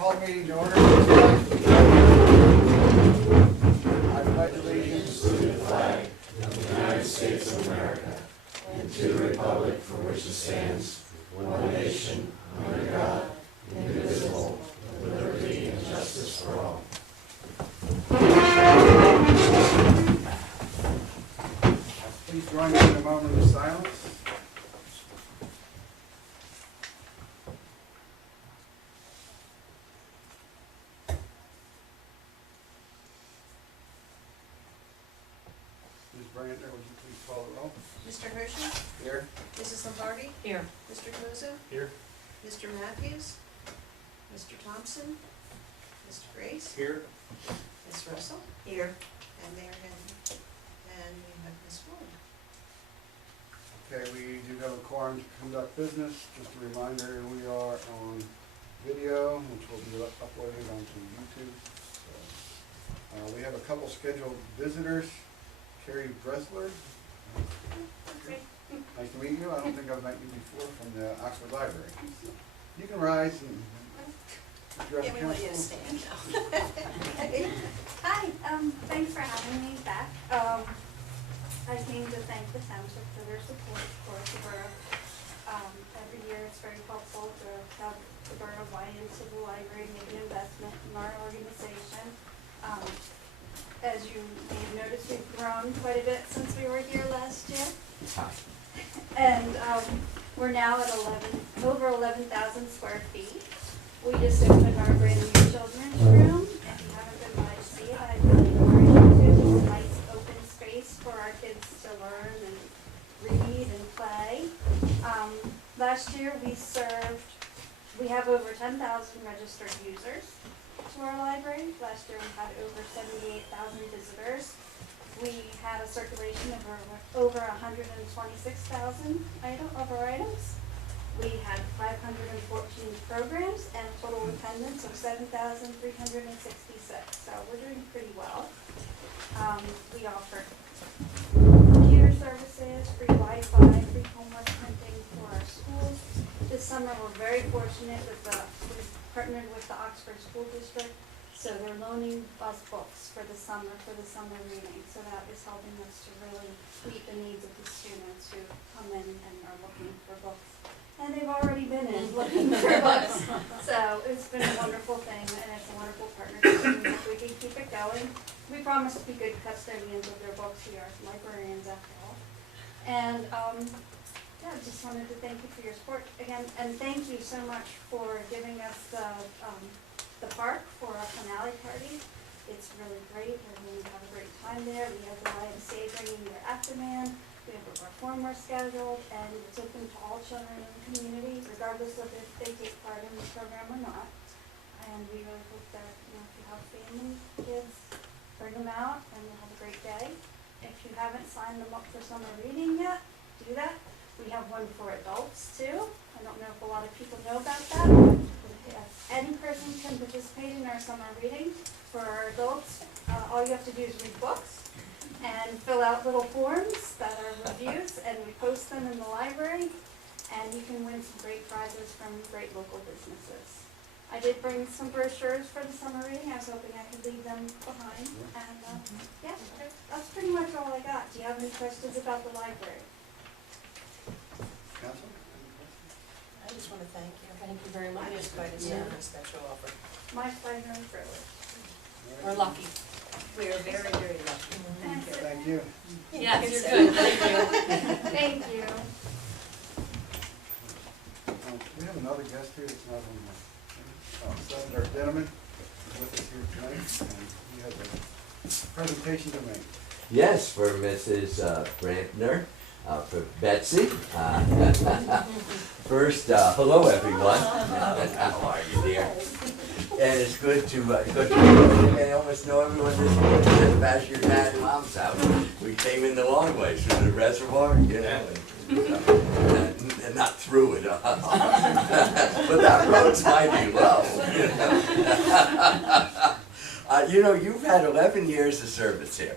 Call the meeting to order. I pledge allegiance to the flag of the United States of America and to the republic for which it stands, one nation, under God, indivisible, with liberty and justice for all. Please join me in a moment of silence. Ms. Brandner, would you please call the roll? Mr. Hershey? Here. Mrs. Lombardi? Here. Mr. Koza? Here. Mr. Matthews? Mr. Thompson? Mr. Grace? Here. Ms. Russell? Here. And Mayor Henry. And we have Ms. Wood. Okay, we do have a quorum to conduct business. Just a reminder, we are on video, which will be uploaded onto YouTube. So, we have a couple scheduled visitors. Carrie Bresler. Nice to meet you. I don't think I've met you before, from the Oxford Library. You can rise and address Yeah, we want you to council. stand now. Hi, thanks for having me back. I came to thank the township for their support for the borough. Every year it's very helpful to have the borough buy into the library, make an investment in our organization. As you may have noticed, we've grown quite a bit since we were here last year. And we're now at over 11,000 square feet. We just opened our brand new children's room. If you haven't been by to see it, I really encourage you to. It's a nice open space for our kids to learn and read and play. Last year we have over 10,000 registered users to our library. Last year we had over 78,000 visitors. We had a circulation of over 126,000 items. We had 514 programs and a total attendance of 7,366. So we're doing pretty well. We offer computer services, free Wi-Fi, free homework printing for our schools. This summer we're very fortunate we've partnered with the Oxford School District. So they're loaning us books for the summer reading. So that is helping us to really meet the needs of the students who come in and are looking for books. And they've already been in looking for books. So it's been a wonderful thing, and it's a wonderful partnership. And if we can keep it going, we promise to be good custodians of their books. We are librarians after all. And yeah, I just wanted to thank you for your support again, and thank you so much for giving us the park for our finale party. It's really great. We're going to have a great time there. We have the YMCA bringing their afterman. We have a performer scheduled, and it's open to all children in the community, regardless of if they take part in the program or not. And we really hope that, if you have families, kids, bring them out, and we'll have a great day. If you haven't signed them up for summer reading yet, do that. We have one for adults too. I don't know if a lot of people know about that. Any person can participate in our summer reading. For our adults, all you have to do is read books and fill out little forms that are reviews, and we post them in the library, and you can win some great prizes from great local businesses. I did bring some brochures for the summer reading. I was hoping I could leave them behind. And yeah, that's pretty much all I got. Do you have any questions about the library? Council? I just want to thank you. Thank you very much. It is quite a generous special offer. My pleasure and privilege. We're lucky. We are very, very lucky. Thank you. Thank you. Yes, you're good. Thank you. Thank you. We have another guest here that's not on the Senator Denneman is with us here tonight, and he has a presentation to make. Yes, for Mrs. Brandner, for Betsy. First, hello everyone. How are you, dear? And it's good to meet you. I almost know everyone this morning. Just past your dad and mom's house. We came in the long way through the reservoir, and not through it. But that road's mighty low. You've had 11 years of service here.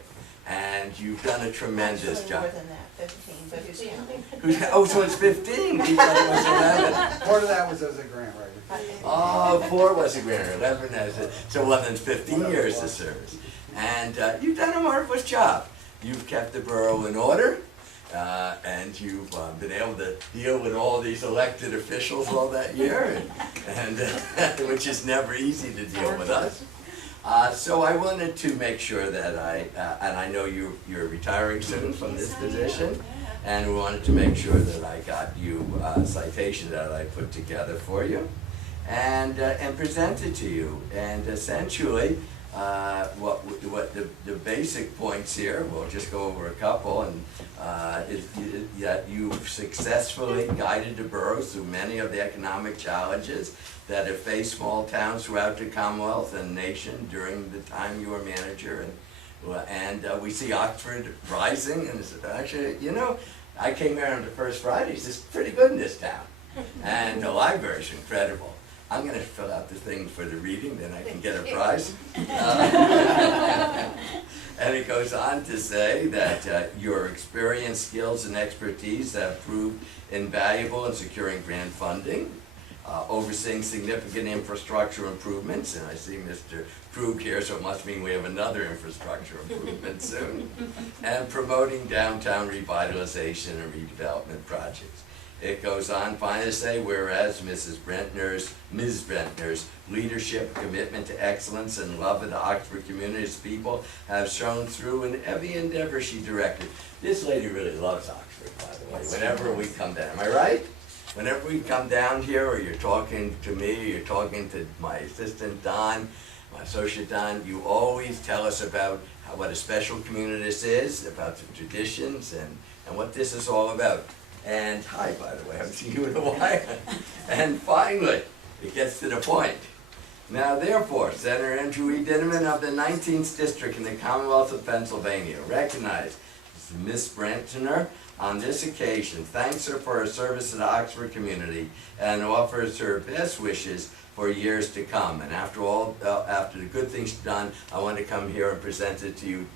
and you've done a tremendous Actually, job. more than that, 15, but who's counting? Oh, so it's 15, we thought it was 11. Part of that was as a grant writer. Oh, 4 was a grant, 11 as a, so well, then 15 years of service. And you've done a marvelous job. You've kept the borough in order, and you've been able to deal with all these elected officials all that year, and which is never easy to deal with us. So I wanted to make sure that and I know you're retiring soon from this position, and we wanted to make sure that I got you a citation that I put together for you, and presented to you. And essentially, what the basic points here, we'll just go over a couple, and is that you've successfully guided the borough through many of the economic challenges that have faced small towns throughout the Commonwealth and nation during the time you were manager. And we see Oxford rising, and it's actually, you know, I came here on the first Fridays, it's pretty good in this town. And the library's incredible. I'm going to fill out the thing for the reading, then I can get a prize. And it goes on to say that your experience, skills, and expertise have proved invaluable in securing grant funding, overseeing significant infrastructure improvements, and I see Mr. Krug here, so it must mean we have another infrastructure improvement soon, and promoting downtown revitalization and redevelopment projects. It goes on finally to say, whereas Ms. Brentner's leadership, commitment to excellence, and love of the Oxford community's people have shown through in every endeavor she directed. This lady really loves Oxford, by the way, whenever we come down. Am I right? Whenever we come down here, or you're talking to me, or you're talking to my assistant Don, my associate Don, you always tell us about what a special community this is, about the traditions, and what this is all about. And hi, by the way, I haven't seen you in a while. And finally, it gets to the point. Now, therefore, Senator Andrew E. Dinniman of the 19th District in the Commonwealth of Pennsylvania recognized Ms. Brentner on this occasion, thanks her for her service to the Oxford community, and offers her best wishes for years to come. And after the good things done, I want to come here and present it to you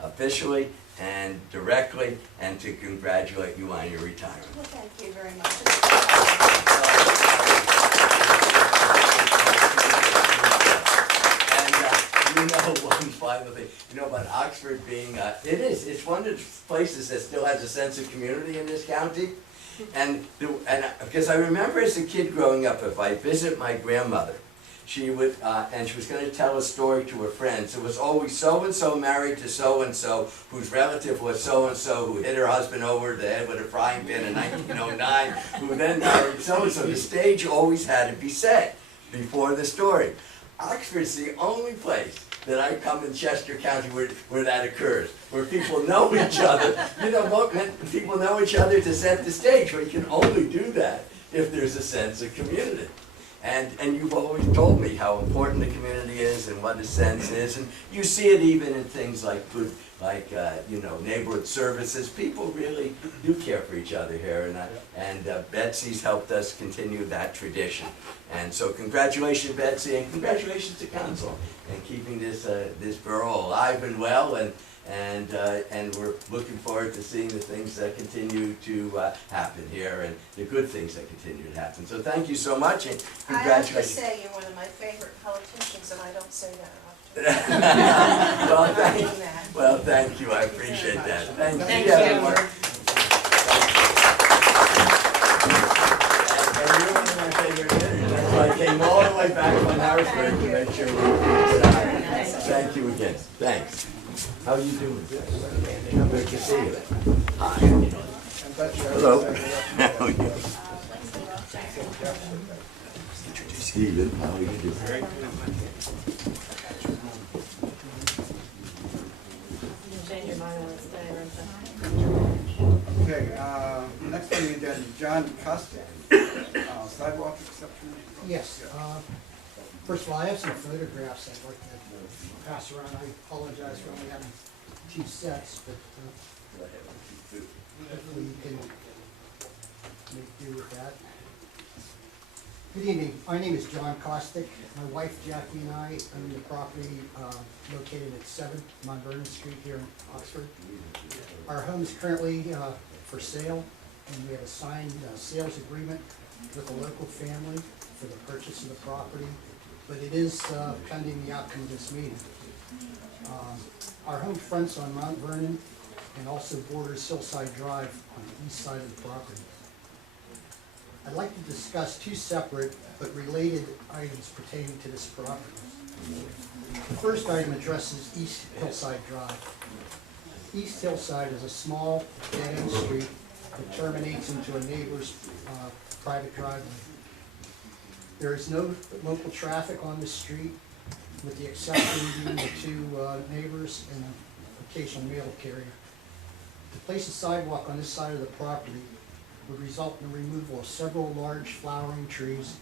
officially and directly, and to congratulate you on your retirement. Well, thank you very much. And you know, one final thing, you know about Oxford being, it's one of the places that still has a sense of community in this county. And because I remember as a kid growing up, if I visit my grandmother, she would, and she was going to tell a story to her friends. It was always so-and-so married to so-and-so, whose relative was so-and-so, who hit her husband over the head with a frying pan in 1909, who then married so-and-so. The stage always had to be set before the story. Oxford's the only place that I come in Chester County where that occurs, where people know each other. You know, people know each other to set the stage, but you can only do that if there's a sense of community. And you've always told me how important the community is and what the sense is, and you see it even in things like good, you know, neighborhood services. People really do care for each other here, and Betsy's helped us continue that tradition. And so congratulations, Betsy, and congratulations to council and keeping this this borough alive and well, and we're looking forward to seeing the things that continue to happen here, and the good things that continue to happen. So thank you so much, and congratulations. I have to say, you're one of my favorite politicians, and I don't say that often. Well, thank you. I appreciate that. Thank Thank you, you. everyone. And you're one of my favorite dinners. That's why I came all the way back from Harrisburg to make sure we were. Thank you again. Thanks. How are you doing? Good to see you. Hi. Hello. How are you? Steven, how are you doing? Change your mind when it's day, Okay, next on the agenda, John Custin, sidewalk exception. Yes, first of all, I have some photographs I'd like to pass around. I apologize for only having 2 sets, but hopefully you can make do with that. Good evening. My name is John Costick. My wife Jackie and I own the property located at 7 Mount Vernon Street here in Oxford. Our home is currently for sale, and we have a signed sales agreement with a local family for the purchase of the property, but it is pending the outcome of this meeting. Our home fronts on Mount Vernon and also borders Hillside Drive on the east side of the property. I'd like to discuss two separate but related items pertaining to this property. The first item addresses East Hillside Drive. East Hillside is a small dead-end street that terminates into a neighbor's private driveway. There is no local traffic on this street, with the exception being the two neighbors and an occasional mail carrier. To place a sidewalk on this side of the property would result in the removal of several large flowering trees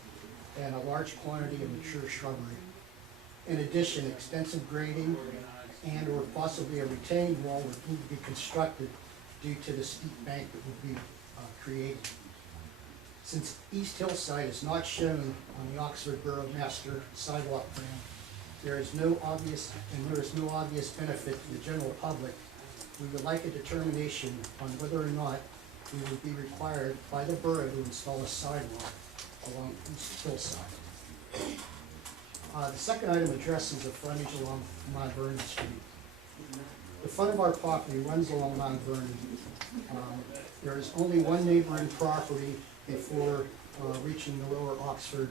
and a large quantity of mature shrubbery. In addition, extensive grading and or possibly a retaining wall would need to be constructed due to the steep bank that would be created. Since East Hillside is not shown on the Oxford Borough Master Sidewalk Plan, there is no obvious benefit to the general public. We would like a determination on whether or not we would be required by the borough to install a sidewalk along East Hillside. The second item addresses the frontage along Mount Vernon Street. The front of our property runs along Mount Vernon. There is only one neighboring property before reaching the lower Oxford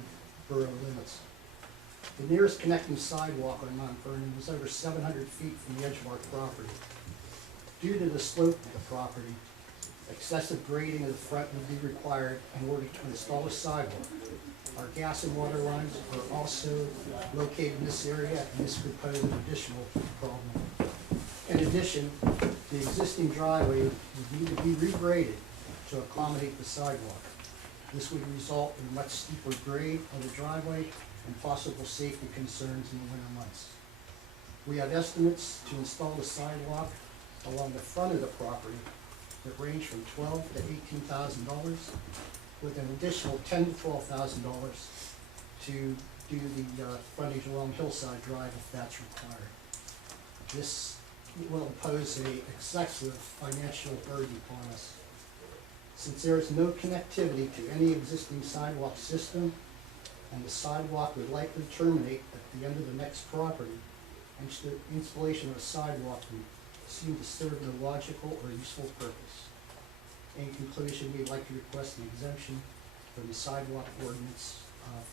borough limits. The nearest connecting sidewalk on Mount Vernon is over 700 feet from the edge of our property. Due to the slope of the property, excessive grading of the front would be required in order to install a sidewalk. Our gas and water lines are also located in this area, and this could pose an additional problem. In addition, the existing driveway would need to be regraded to accommodate the sidewalk. This would result in a much steeper grade of the driveway and possible safety concerns in the winter months. We have estimates to install the sidewalk along the front of the property that range from $12,000 to $18,000, with an additional $10,000 to $12,000 to do the frontage along Hillside Drive if that's required. This will impose an excessive financial burden upon us. Since there is no connectivity to any existing sidewalk system, and the sidewalk would likely terminate at the end of the next property, and the installation of a sidewalk would seem to serve no logical or useful purpose. In conclusion, we'd like to request an exemption from the sidewalk ordinance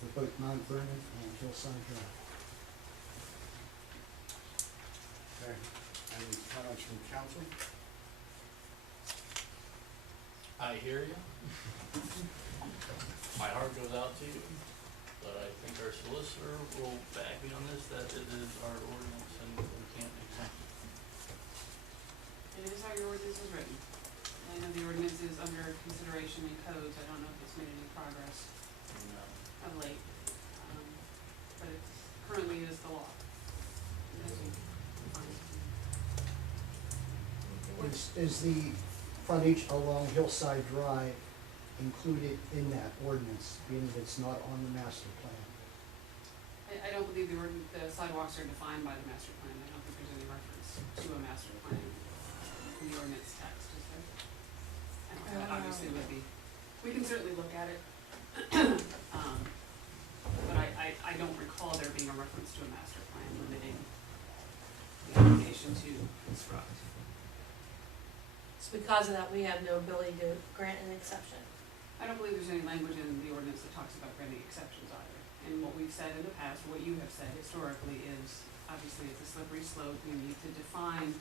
for both Mount Vernon and Hillside Drive. Okay, any comments from council? I hear you. My heart goes out to you, but I think our solicitor will back me on this, that it is our ordinance and we can't exempt it. It is how your ordinance is written. I know the ordinance is under consideration in codes. I don't know if it's made any progress No. of late. But it currently is the law. As you find. Is the frontage along Hillside Drive included in that ordinance, being that it's not on the master plan? I don't believe the sidewalks are defined by the master plan. I don't think there's any reference to a master plan in the ordinance text, is there? And that obviously would be, we can certainly look at it. But I don't recall there being a reference to a master plan limiting the application to construct. So because of that, we have no ability to grant an exception. I don't believe there's any language in the ordinance that talks about granting exceptions either. And what we've said in the past, what you have said historically is, obviously it's a slippery slope. You need to define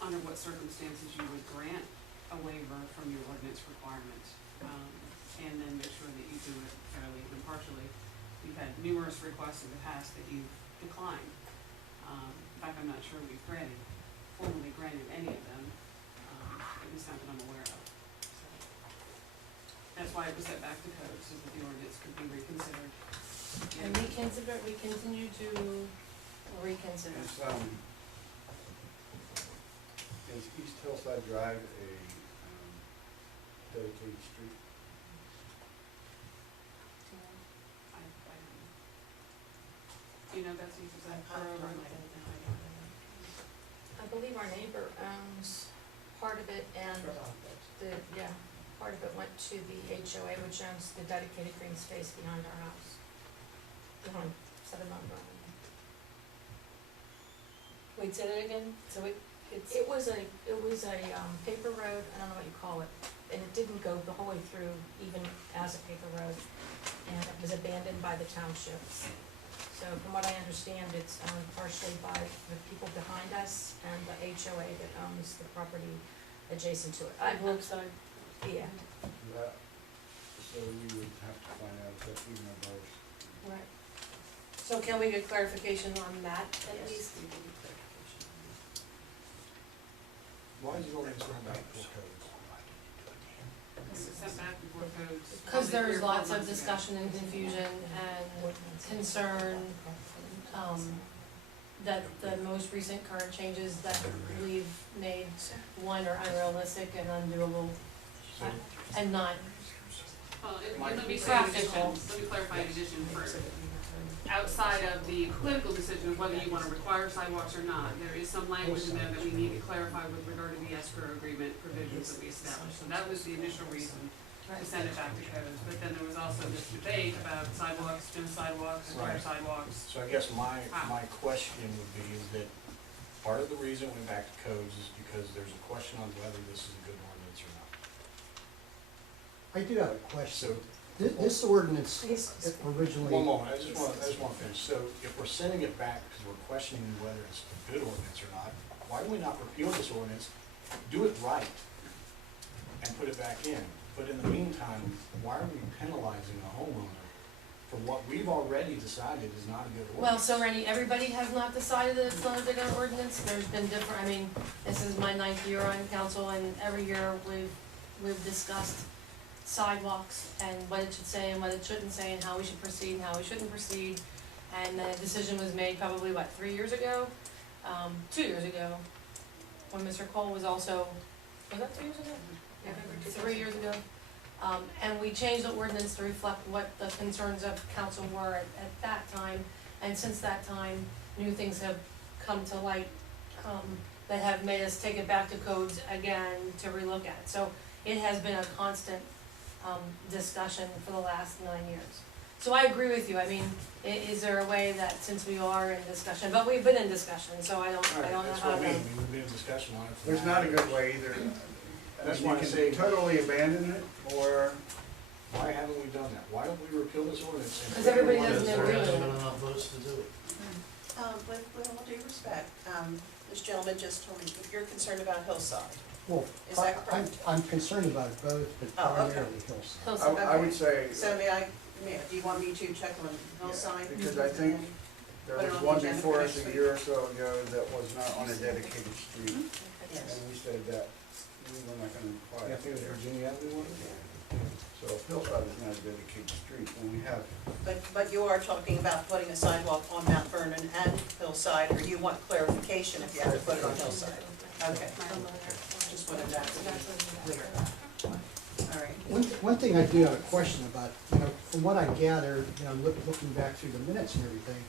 under what circumstances you would grant a waiver from your ordinance requirement. And then make sure that you do it fairly and impartially. We've had numerous requests in the past that you've declined. In fact, I'm not sure we've formally granted any of them. At least not that I'm aware of. So that's why it was set back to code, so that the ordinance could be reconsidered. And we continue to reconsider. Is East Hillside Drive a dedicated street? you know, Betsy, is that I borough don't road? know. I believe our neighbor owns part of it and part of it went to the HOA, which owns the dedicated green space behind our house. Behind 7 Mount Vernon. Wait, say that again? So it's, It was a paper road, I don't know what you call it, and it didn't go the whole way through even as a paper road. And it was abandoned by the townships. So from what I understand, it's owned partially by the people behind us and the HOA that owns the property adjacent to it. on Brookside. Yeah, That, so we would have to find out if that's even a Borough. Right. So can we get clarification on that at Yes. least? Why is the ordinance going back before codes? This is sent back before codes. Because Probably there's 3 or 4 lots of months ago. discussion and confusion and concern, that the most recent current changes that we've made, one, are unrealistic and undoable, and not Well, Mike, let me say in addition, practical. let me clarify in addition first. Outside of the political decision of whether you wanna require sidewalks or not, there is some language in there that we need to clarify with regard to the escrow agreement provisions that we established. So that was the initial reason to send it back to codes, but then there was also this debate about sidewalks, no sidewalks, entire Right. sidewalks. So I guess my question would be is that part of the reason it went back to codes is because there's a question on whether this is a good ordinance or not. I do have a question. So, This ordinance originally. one moment, I just wanna finish. So if we're sending it back because we're questioning whether it's a good ordinance or not, why do we not repeal this ordinance, do it right, and put it back in? But in the meantime, why are we penalizing a homeowner for what we've already decided is not a good ordinance? Well, so Randy, everybody has not decided that it's not a good ordinance, there's been different, I mean, this is my 9th year on council, and every year we've discussed sidewalks, and what it should say and what it shouldn't say, and how we should proceed and how we shouldn't proceed. And the decision was made probably, 3 years ago? 2 years ago, when Mr. Cole was also, was that 2 years ago? Yeah, 3 years ago. And we changed the ordinance to reflect what the concerns of council were at that time. And since that time, new things have come to light, that have made us take it back to codes again to relook at. So it has been a constant, discussion for the last 9 years. So I agree with you, I mean, is there a way that, since we are in discussion, but we've been in discussion, so I don't know That's how what to. I mean, we've been in discussion on it. for There's 9 not a years. good way either. That's You why I can say- totally abandon it, or Why haven't we done that? Why don't we repeal this ordinance? and- 'Cause everybody Because doesn't there agree with hasn't it. been enough votes to do it. With all due respect, this gentleman just told me, you're concerned about Hillside. Well, Is that correct? I'm concerned about both, but Oh, okay. primarily Hillside. Hillside. I would say, So do you want me to check on Hillside? because I think there Put it was on the one agenda before for us next a week. year or so ago that was not on a dedicated street, Yes. and we said that we were not gonna require Yeah, I it think it was there. Virginia Avenue one. So if Hillside is not a dedicated street, then we have, But you are talking about putting a sidewalk on Mount Vernon and Hillside, or you want clarification if you have to put it on Hillside? Okay, just wanted that to be clear. All right. One thing I do have a question about, from what I gather, looking back through the minutes and everything,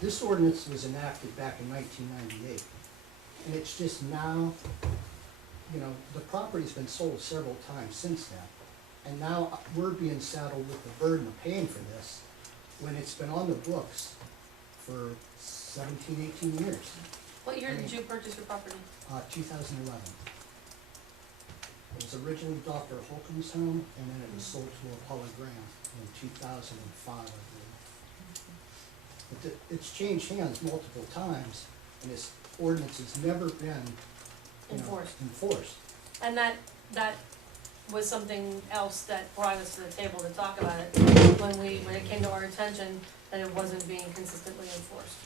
this ordinance was enacted back in 1998. And it's just now, the property's been sold several times since then. And now we're being saddled with the burden of paying for this when it's been on the books for 17, 18 years, What year did you purchase your property? 2011. It was originally Dr. Holcomb's home, and then it was sold to Apollo Graham in 2005, I believe. But it's changed hands multiple times, and this ordinance has never been, enforced. And that was something else that brought us to the table to talk about it, when it came to our attention that it wasn't being consistently enforced.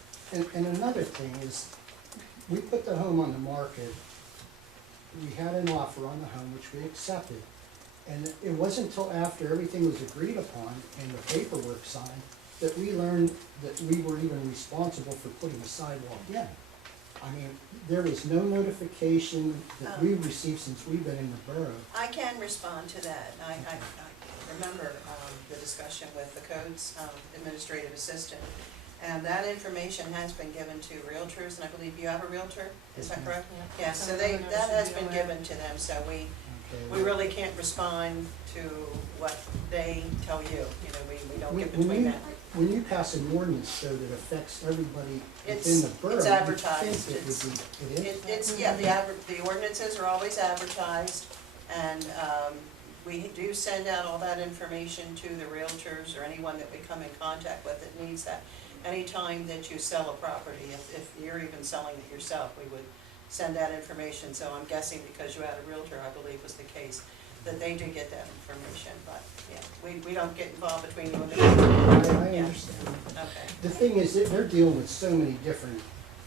And another thing is, we put the home on the market, we had an offer on the home, which we accepted. And it wasn't until after everything was agreed upon and the paperwork signed, that we learned that we were even responsible for putting a sidewalk in. I mean, there was no notification that we've received since we've been in the borough. I can respond to that. I remember the discussion with the codes administrative assistant. And that information has been given to realtors, and I believe you have a realtor, is that correct? Yeah. Yeah, so that has been given to them, so we Okay. really can't respond to what they tell you, you know, we don't get When between you- that. When you pass an ordinance though that affects everybody It's- within the borough, it's you'd advertised. think it would be, it is? It's, yeah, the ordinances are always advertised, and we do send out all that information to the realtors or anyone that we come in contact with that needs that. Anytime that you sell a property, if you're even selling it yourself, we would send that information. So I'm guessing because you had a realtor, I believe was the case, that they do get that information, but, yeah, we don't get involved between you and the realtor. I Yeah. understand. Okay. The thing is, that they're dealing with so many different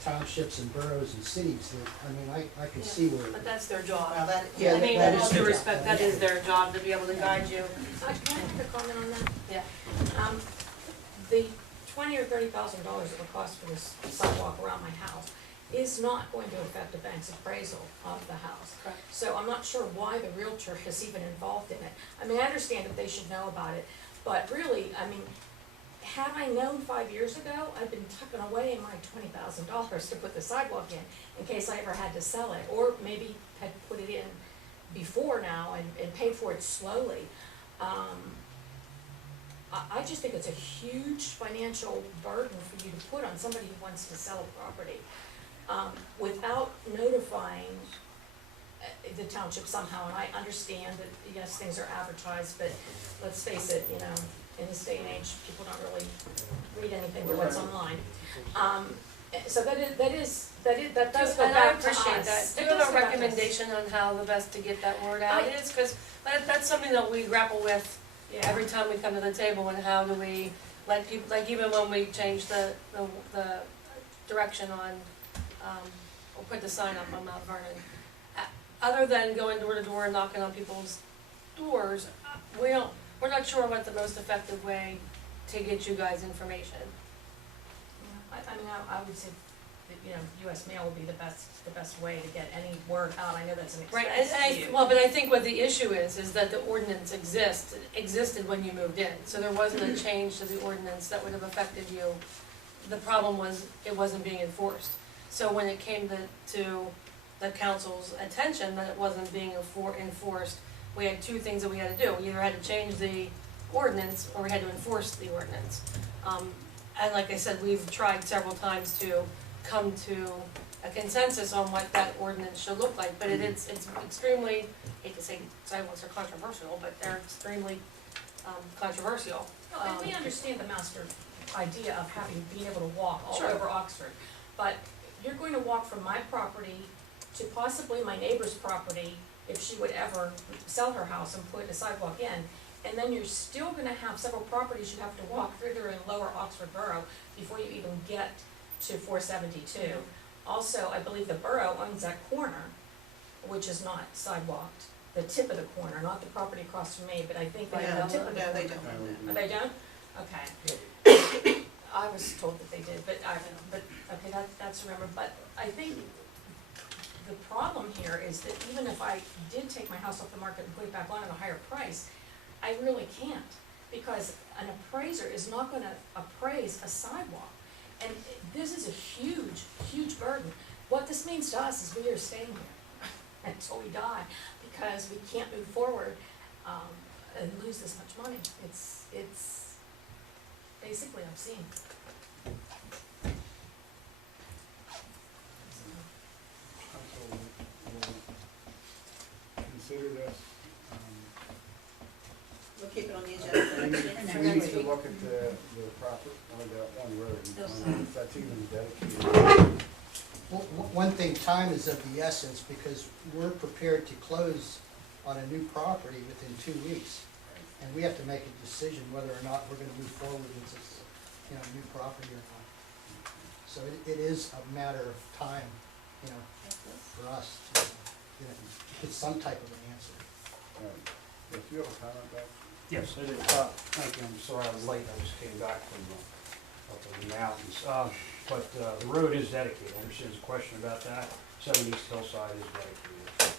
townships and boroughs and cities that, I mean, I could see where. But that's their job. Well, that, Yeah, I mean, that with is all their due job. respect, that is their job to be able to guide you. Can I make a comment on that? Yeah. The $20,000 or $30,000 it would cost for this sidewalk around my house is not going to affect the bank's appraisal of the house. Correct. So I'm not sure why the realtor is even involved in it. I mean, I understand that they should know about it, but really, I mean, had I known 5 years ago, I'd been tucking away my $20,000 to put the sidewalk in case I ever had to sell it, or maybe had put it in before now and paid for it slowly. I just think it's a huge financial burden for you to put on somebody who wants to sell a property, without notifying the township somehow. And I understand that, yes, things are advertised, but let's face it, you know, in this day and age, people don't really read anything but what's online. So that does go And I back to us. appreciate that. Do It you does have a go back to us. recommendation on how the best to get that word out I- is? Because that's something that we grapple with Yeah. every time we come to the table, and how do we let people, like even when we change the direction on, or put the sign up on Mount Vernon. Other than going door to door and knocking on people's doors, we're not sure what the most effective way to get you guys information. Yeah, I mean, I would say that, you know, US mail would be the best way to get any word out. I know that's an Right, expense and to you. well, but I think what the issue is that the ordinance existed when you moved in, so there wasn't a change to the ordinance that would have affected you. The problem was, it wasn't being enforced. So when it came to the council's attention that it wasn't being enforced, we had two things that we had to do. We either had to change the ordinance, or we had to enforce the ordinance. And like I said, we've tried several times to come to a consensus on what that ordinance should look like, but it's extremely, I hate to say sidewalks are controversial, but they're extremely controversial. No, and we understand the master idea of being able to walk all Sure. over Oxford. But you're going to walk from my property to possibly my neighbor's property if she would ever sell her house and put a sidewalk in. And then you're still gonna have several properties you have to walk through. They're in lower Oxford Borough before you even get to 472. Also, I believe the borough owns that corner, which is not sidewalked, the tip of the corner, not the property across from me, but I think they Yeah, have the tip of the no, corner. they don't own Oh, that. they don't? Okay. I was told that they did, but okay, that's remembered, but I think the problem here is that even if I did take my house off the market and put it back on at a higher price, I really can't, because an appraiser is not gonna appraise a sidewalk. And this is a huge, huge burden. What this means to us is we are staying here until we die, because we can't move forward, and lose this much money. It's basically obscene. Council will consider this. We'll keep it on the agenda. We need to look at the proper, or the one road, and find if that's even dedicated. Well, one thing, time is of the essence, because we're prepared to close on a new property within 2 weeks. And we have to make a decision whether or not we're gonna move forward with this, new property or not. So it is a matter of time, for us to, get some type of an answer. If you have a comment, Beth? Yes, I did. Thank you, I'm sorry I was late, I just came back from up in the mountains. But the road is dedicated, I understand there's a question about that. 7 East Hillside is dedicated.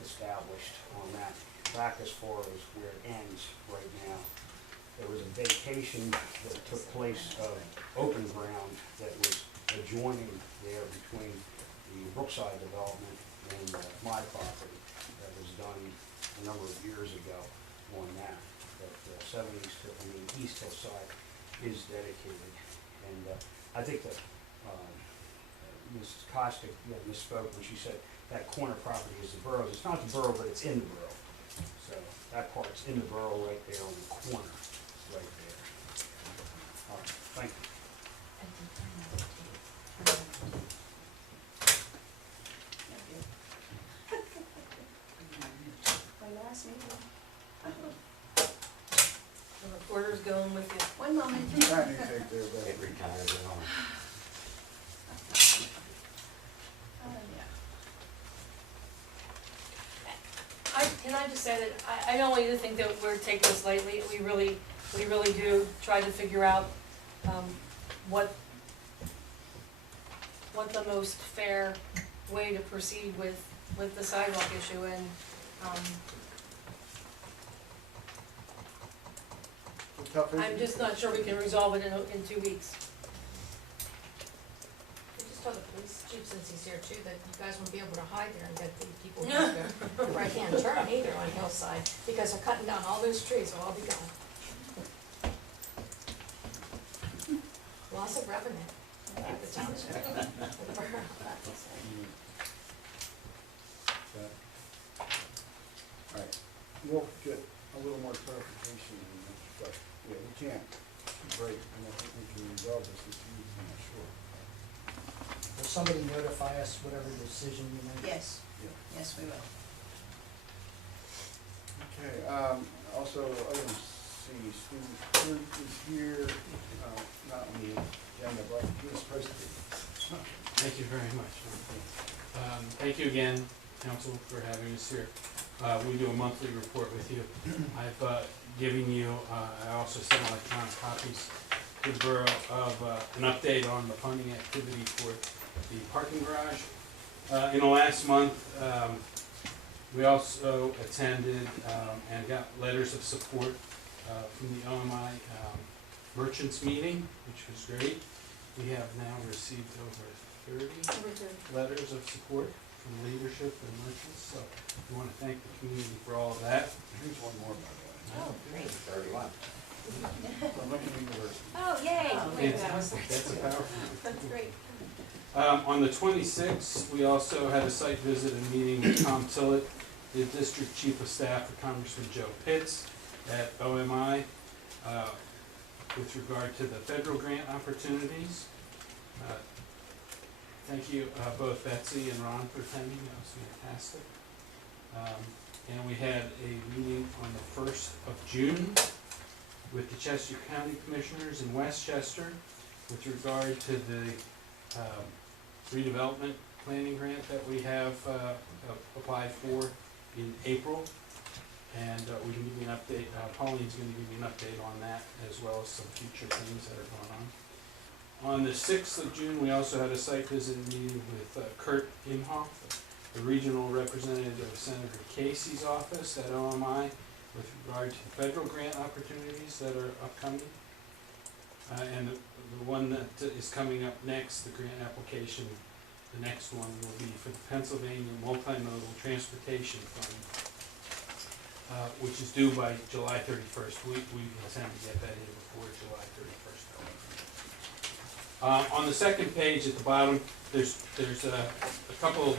It's established on that, back as far as where it ends right now. there was a vacation that took place of open ground that was adjoining there between the Brookside development and my property that was done a number of years ago on that. But 7 East Hillside is dedicated. And I think that Mrs. Costick misspoke when she said that corner property is the borough's. It's not the borough, but it's in the borough. So that part's in the borough right there on the corner, right there. All right, thank you. My last meeting. The reporter's going with you. One moment. Trying to take their back. Get retired and all. Yeah. Can I just say that I don't want you to think that we're taking this lightly. We really do try to figure out what the most fair way to proceed with the sidewalk issue, and It's a tough issue. I'm just not sure we can resolve it in 2 weeks. We just told the police chief, since he's here too, that you guys won't be able to hide there and get the people who go right-hand turn either on Hillside, because they're cutting down all those trees, will all be gone. Loss of revenue at the township. Okay. All right, we'll get a little more clarification on this, but, yeah, we can't break, I don't think we can resolve this this week, I'm not sure. Will somebody notify us whatever decision you make? Yes, Yeah. yes, we will. Okay, also, item C, student Kurt is here, not on the agenda, but he is supposed to be. Thank you very much. Thank you again, council, for having us here. We do a monthly report with you. I've given you, I also sent electronic copies to the borough of an update on the funding activity for the parking garage. In the last month, we also attended and got letters of support from the OMI merchants meeting, which was great. We have now received over 30 letters of support from leadership and merchants, so we want to thank the community for all of that. Here's one more, by the way. Oh, great. 31. From Lincoln University. Oh, yay. That's a powerful. That's great. On the 26th, we also had a site visit and meeting with Tom Tillett, the District Chief of Staff for Congressman Joe Pitts at OMI, with regard to the federal grant opportunities. Thank you, both Betsy and Ron, for attending. That was fantastic. And we had a meeting on the 1st of June with the Chester County Commissioners in Westchester with regard to the redevelopment planning grant that we have applied for in April. And we can give you an update, Pauline's going to give you an update on that, as well as some future things that are going on. On the 6th of June, we also had a site visit meeting with Kurt Imhoff, the regional representative of Senator Casey's office at OMI, with regard to the federal grant opportunities that are upcoming. And the one that is coming up next, the grant application, the next one will be for the Pennsylvania Multimodal Transportation Fund, which is due by July 31st. We intend to get that in before July 31st. On the second page at the bottom, there's a couple,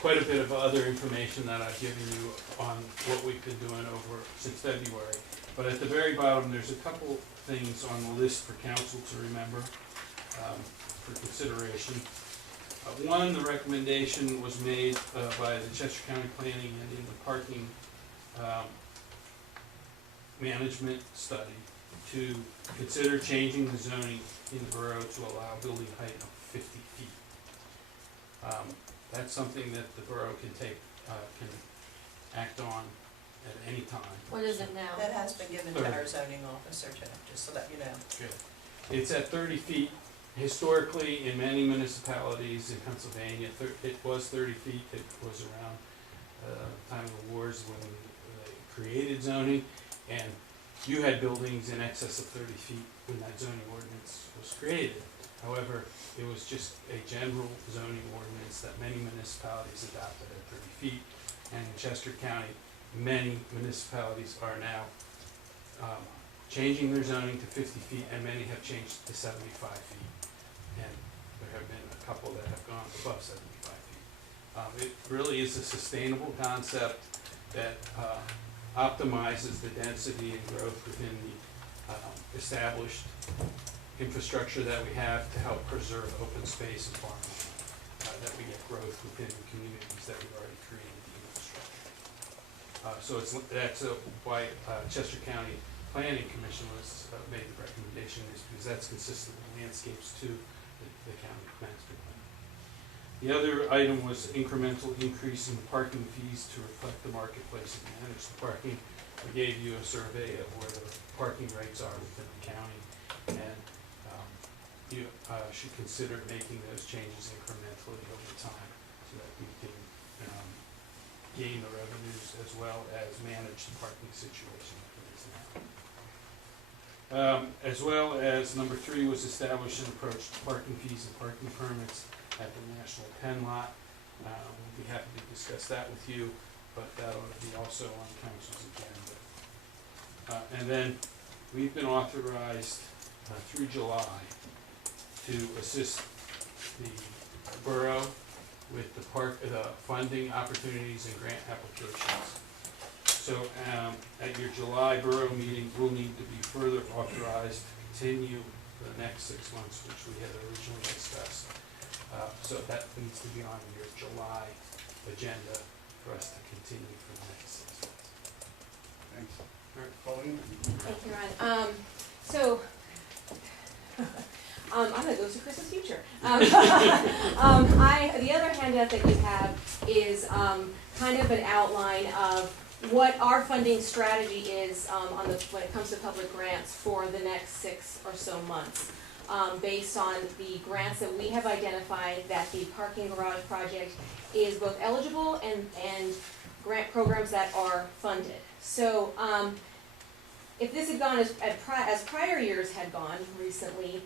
quite a bit of other information that I've given you on what we've been doing over since February. But at the very bottom, there's a couple things on the list for council to remember for consideration. One, the recommendation was made by the Chester County Planning and in the Parking Management Study to consider changing the zoning in the borough to allow building height of 50 feet. That's something that the borough can act on at any time. What is it now? That has been given to our zoning officer, just so that you know. Good. It's at 30 feet. Historically, in many municipalities in Pennsylvania, it was 30 feet. It was around the time of the wars when they created zoning. And you had buildings in excess of 30 feet when that zoning ordinance was created. However, it was just a general zoning ordinance that many municipalities adopted at 30 feet. And in Chester County, many municipalities are now changing their zoning to 50 feet, and many have changed to 75 feet. And there have been a couple that have gone above 75 feet. It really is a sustainable concept that optimizes the density and growth within the established infrastructure that we have to help preserve open space and farmland, that we get growth within the communities that we've already created the infrastructure. So that's why Chester County Planning Commission was made the recommendation, is because that's consistent with landscapes to the county master plan. The other item was incremental increase in the parking fees to reflect the marketplace and manage the parking. We gave you a survey of where the parking rates are within the county, and you should consider making those changes incrementally over time so that we can gain the revenues as well as manage the parking situation that there is now. As well as number 3 was establish an approach to parking fees and parking permits at the National Pen Lot. We'll be happy to discuss that with you, but that ought to be also on council's agenda. And then we've been authorized through July to assist the borough with the funding opportunities and grant applications. So at your July borough meeting, we'll need to be further authorized to continue for the next 6 months, which we had originally discussed. So that needs to be on your July agenda for us to continue for the next 6 months. Thanks. All right, Pauline? Thank you, Ron. So, I'm gonna go to Chris's future. The other handout that you have is kind of an outline of what our funding strategy is when it comes to public grants for the next 6 or so months, based on the grants that we have identified that the parking garage project is both eligible and grant programs that are funded. So if this had gone as prior years had gone recently,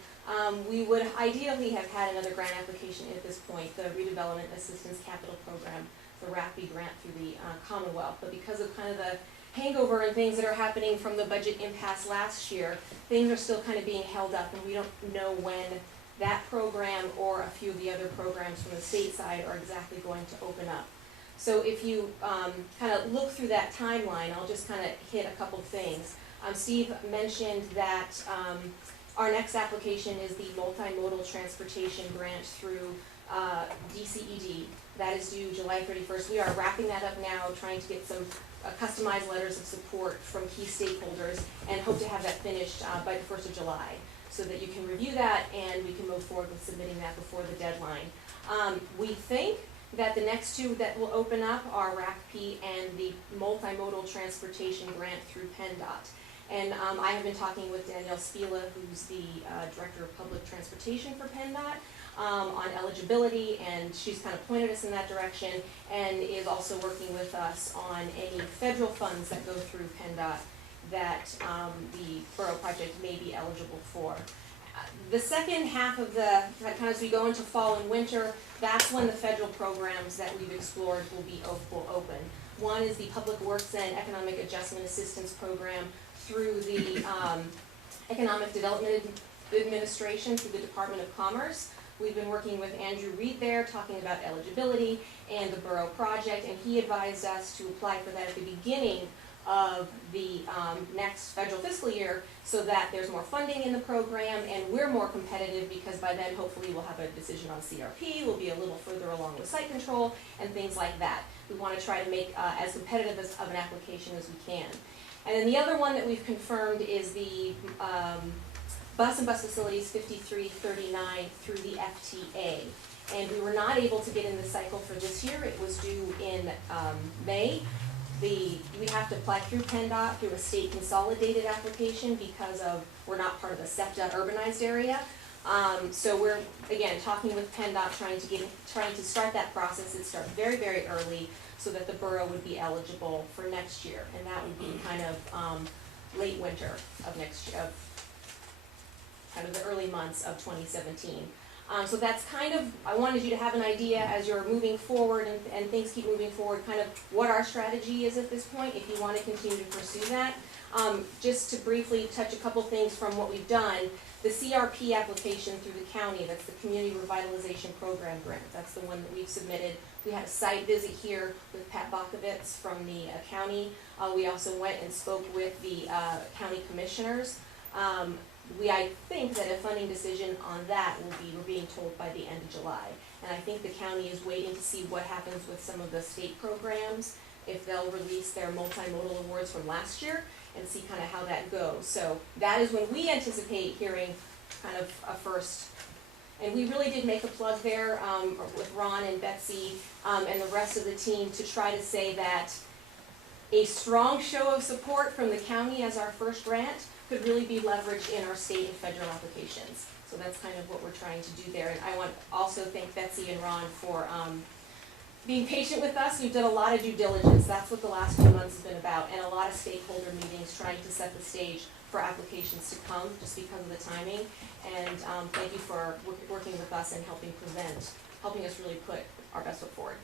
we would ideally have had another grant application at this point, the Redevelopment Assistance Capital Program, the RACP grant through the Commonwealth. But because of kind of the hangover and things that are happening from the budget impasse last year, things are still kind of being held up, and we don't know when that program or a few of the other programs from the state side are exactly going to open up. So if you kind of look through that timeline, I'll just kind of hit a couple things. Steve mentioned that our next application is the multimodal transportation grant through DCED. That is due July 31st. We are wrapping that up now, trying to get some customized letters of support from key stakeholders, and hope to have that finished by the 1st of July, so that you can review that and we can move forward with submitting that before the deadline. We think that the next 2 that will open up are RACP and the multimodal transportation grant through PennDOT. And I have been talking with Danielle Spila, who's the Director of Public Transportation for PennDOT, on eligibility, and she's kind of pointed us in that direction, and is also working with us on any federal funds that go through PennDOT that the borough project may be eligible for. The second half of kind of as we go into fall and winter, that's when the federal programs that we've explored will open. One is the Public Works and Economic Adjustment Assistance Program through the Economic Development Administration, through the Department of Commerce. We've been working with Andrew Reed there, talking about eligibility and the borough project, and he advised us to apply for that at the beginning of the next federal fiscal year, so that there's more funding in the program and we're more competitive, because by then hopefully we'll have a decision on CRP, we'll be a little further along with site control and things like that. We want to try to make as competitive of an application as we can. And then the other one that we've confirmed is the Bus and Bus Facilities 5339 through the FTA. And we were not able to get in the cycle for this year. It was due in May. We have to apply through PennDOT through a state consolidated application because we're not part of the SEPTA urbanized area. So we're, again, talking with PennDOT, trying to start that process. It starts very, very early, so that the borough would be eligible for next year. And that would be kind of late winter of kind of the early months of 2017. So that's kind of, I wanted you to have an idea as you're moving forward and things keep moving forward, kind of what our strategy is at this point, if you want to continue to pursue that. Just to briefly touch a couple things from what we've done, the CRP application through the county, that's the Community Revitalization Program grant, that's the one that we've submitted. We had a site visit here with Pat Bakovitz from the county. We also went and spoke with the county commissioners. I think that a funding decision on that we're being told by the end of July. And I think the county is waiting to see what happens with some of the state programs, if they'll release their multimodal awards from last year and see kind of how that goes. So that is when we anticipate hearing kind of a first. And we really did make a plug there with Ron and Betsy and the rest of the team to try to say that a strong show of support from the county as our first grant could really be leveraged in our state and federal applications. So that's kind of what we're trying to do there. And I want to also thank Betsy and Ron for being patient with us. We've done a lot of due diligence. That's what the last few months has been about, and a lot of stakeholder meetings trying to set the stage for applications to come, just because of the timing. And thank you for working with us and helping us really put our best foot forward.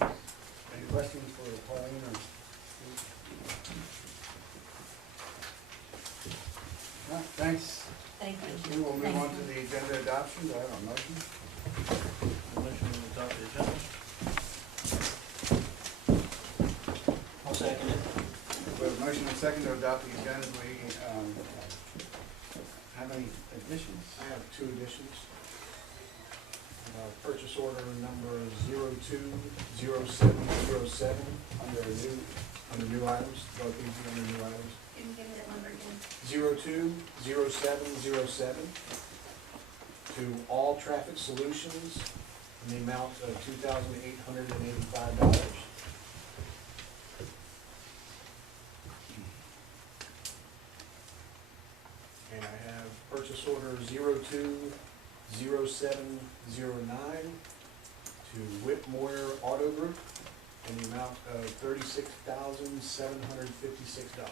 Any questions for Pauline or Steve? No, thanks. Thank you. We will move on to the agenda adoption. Do I have a motion? Motion to adopt the agenda. I'll second it. We have a motion and a second to adopt the agenda. We have any additions? I have two additions. Purchase order number 020707 under new items, both these are under new items. Can you give me that number again? 020707 to All Traffic Solutions in the amount of $2,885. And I have purchase order 020709 to Whitmore Auto Group in the amount of $36,756.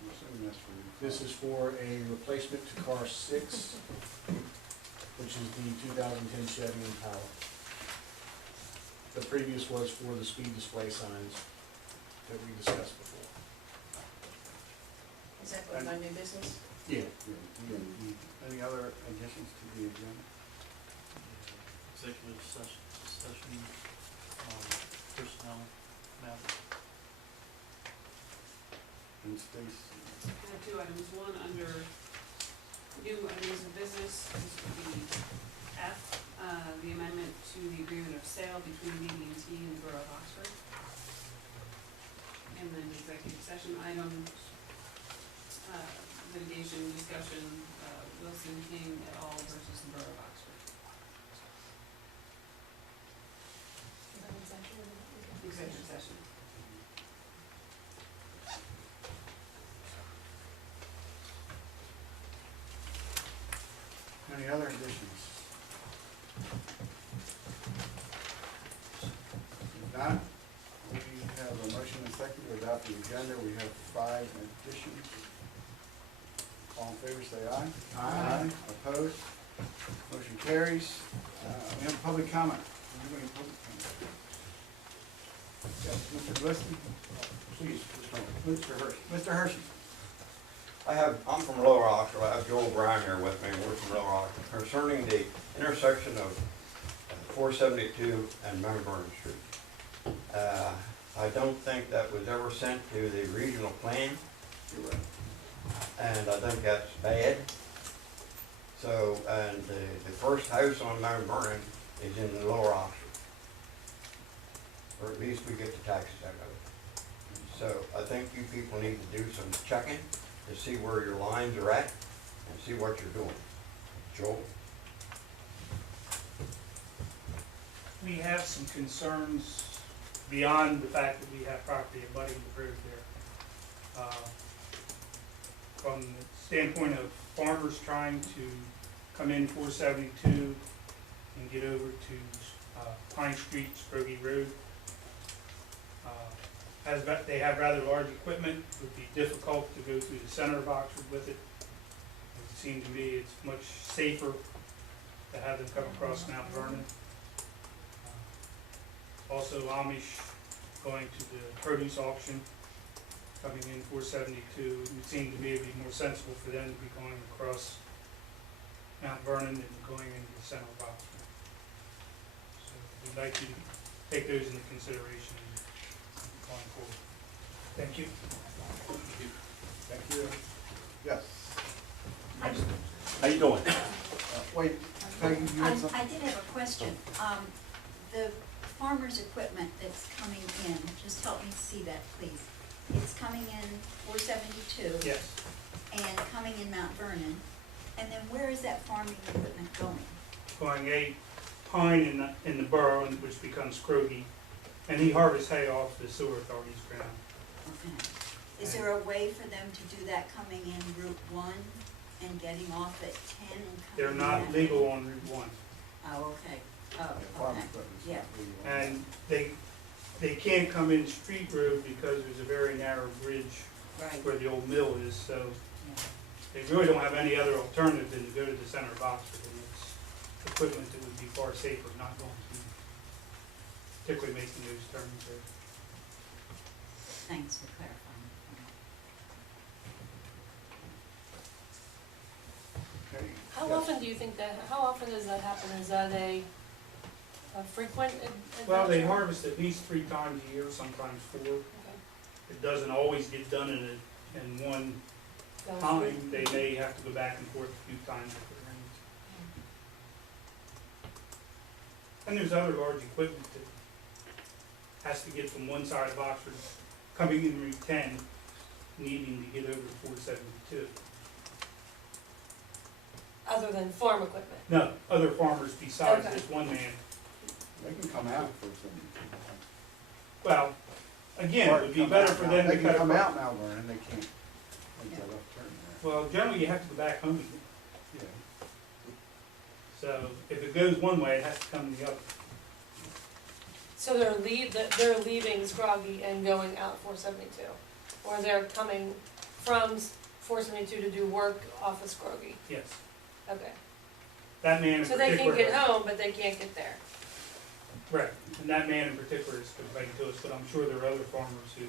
I'm assuming that's for you. This is for a replacement to car 6, which is the 2010 Chevy Impala. The previous was for the speed display signs that we discussed before. Is that what my new business? Yeah. Any other additions to the agenda? Executive session, personnel matter. And Stacy? I have two items, one under new items of business, this would be F, the amendment to the agreement of sale between BB&T and the Borough of Oxford. And then executive session items, litigation discussion, Wilson King et al. Versus the Borough of Oxford. Executive session. Any other additions? If not, we have a motion and second to adopt the agenda. We have 5 additions. All in favor, say aye. Aye. Opposed? Motion carries. We have public comment. Anybody public comment? Yes, Mr. Gliston? Please, Mr. Hershey. I'm from Lower Oxford. I have Joel Brown here with me. We're from Lower Oxford. Concerning the intersection of 472 and Mount Vernon Street. I don't think that was ever sent to the regional plan. You're right. And I think that's bad. So, and the first house on Mount Vernon is in Lower Oxford. Or at least we get the taxes out of it. So I think you people need to do some checking to see where your lines are at and see what you're doing. Joel? We have some concerns beyond the fact that we have property abutting the road there. From the standpoint of farmers trying to come in 472 and get over to Pine Street, Scrogy Road. they have rather large equipment. It would be difficult to go through the center of Oxford with it. It seemed to me it's much safer to have them come across Mount Vernon. Also Amish going to the produce auction, coming in 472. It would seem to me it'd be more sensible for them to be going across Mount Vernon than going into the center of Oxford. So we'd like you to take those into consideration going forward. Thank you. Thank you. Yes. How you doing? Wait, Peggy, you had something? I did have a question. The farmer's equipment that's coming in, just help me see that, please. It's coming in 472. Yes. And coming in Mount Vernon. And then where is that farming equipment going? Going a pine in the borough, which becomes Scroggie, and he harvests hay off the sewer authority's ground. Okay. Is there a way for them to do that coming in Route 1 and getting off at 10 and coming They're in not that legal way? on Route 1. Oh, okay. Oh, Farm okay. equipment's Yeah. not legal. And they can't come in Street Road because there's a very narrow bridge Right. where the old mill is, so Yeah. they really don't have any other alternative than to go to the center of Oxford, and it's equipment that would be far safer not going to, particularly making those turns there. Thanks for clarifying. Okay. How Yes. often do you think that, how often does that happen? Is that a frequent Well, they adventure? harvest at least 3 times a year, sometimes 4. Okay. It doesn't always get done in one Goes time. They may have to go back and forth a few times if it rains. And there's other large equipment that has to get from one side of Oxford, coming in Route 10, needing to get over to 472. Other than farm equipment? No, other farmers besides Okay. this one man. They can come out for some. Well, again, it would be better for them to They can cut come across. out Mount Vernon, they can't make that left turn there. Well, generally you have to go back home again. Yeah. So if it goes one way, it has to come the other. So they're leaving Scroggie and going out 472? Or they're coming from 472 to do work off of Scroggie? Yes. Okay. That man in So they particular. can get home, but they can't get there? Right, and that man in particular is complaining to us, but I'm sure there are other farmers who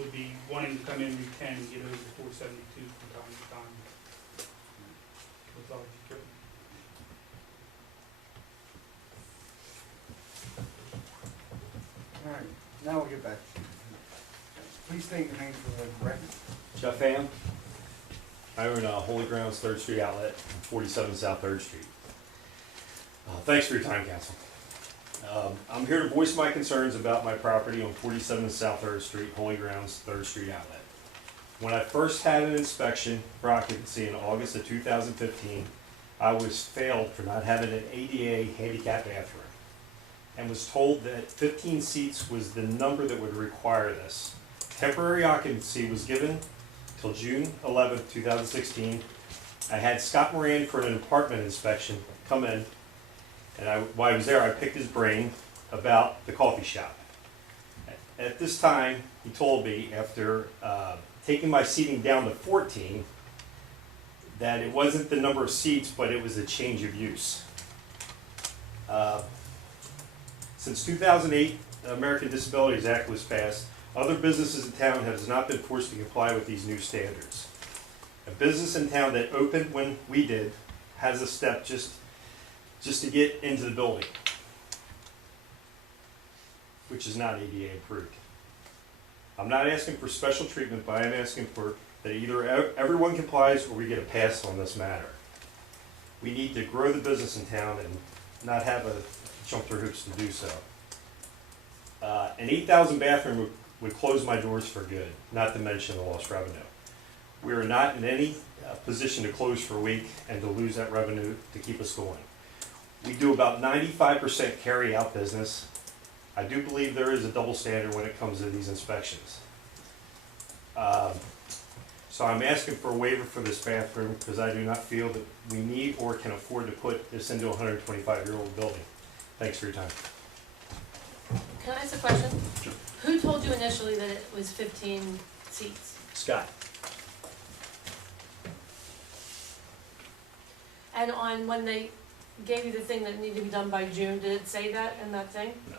would be wanting to come in Route 10 and get over to 472 from time to time with large equipment. All right, now we'll get back. Please state your name for the record. Jeff Ham. I own Holy Grounds 3rd Street Outlet, 47 South 3rd Street. Thanks for your time, Council. I'm here to voice my concerns about my property on 47 South 3rd Street, Holy Grounds 3rd Street Outlet. When I first had an inspection for occupancy in August of 2015, I was failed for not having an ADA handicap bathroom and was told that 15 seats was the number that would require this. Temporary occupancy was given till June 11, 2016. I had Scott Moran for an apartment inspection come in, and while I was there, I picked his brain about the coffee shop. At this time, he told me, after taking my seating down to 14, that it wasn't the number of seats, but it was a change of use. Since 2008, the American Disabilities Act was passed. Other businesses in town have not been forced to comply with these new standards. A business in town that opened when we did has a step just to get into the building, which is not ADA approved. I'm not asking for special treatment, but I am asking for that either everyone complies or we get a pass on this matter. We need to grow the business in town and not have a jump through hoops to do so. An 8,000 bathroom would close my doors for good, not to mention the lost revenue. We are not in any position to close for a week and to lose that revenue to keep us going. We do about 95% carry out business. I do believe there is a double standard when it comes to these inspections. So I'm asking for a waiver for this bathroom because I do not feel that we need or can afford to put this into a 125-year-old building. Thanks for your time. Can I ask a question? Who told you initially that it was 15 seats? Scott? And on, when they gave you the thing that needed to be done by June, did it say that in that thing? No.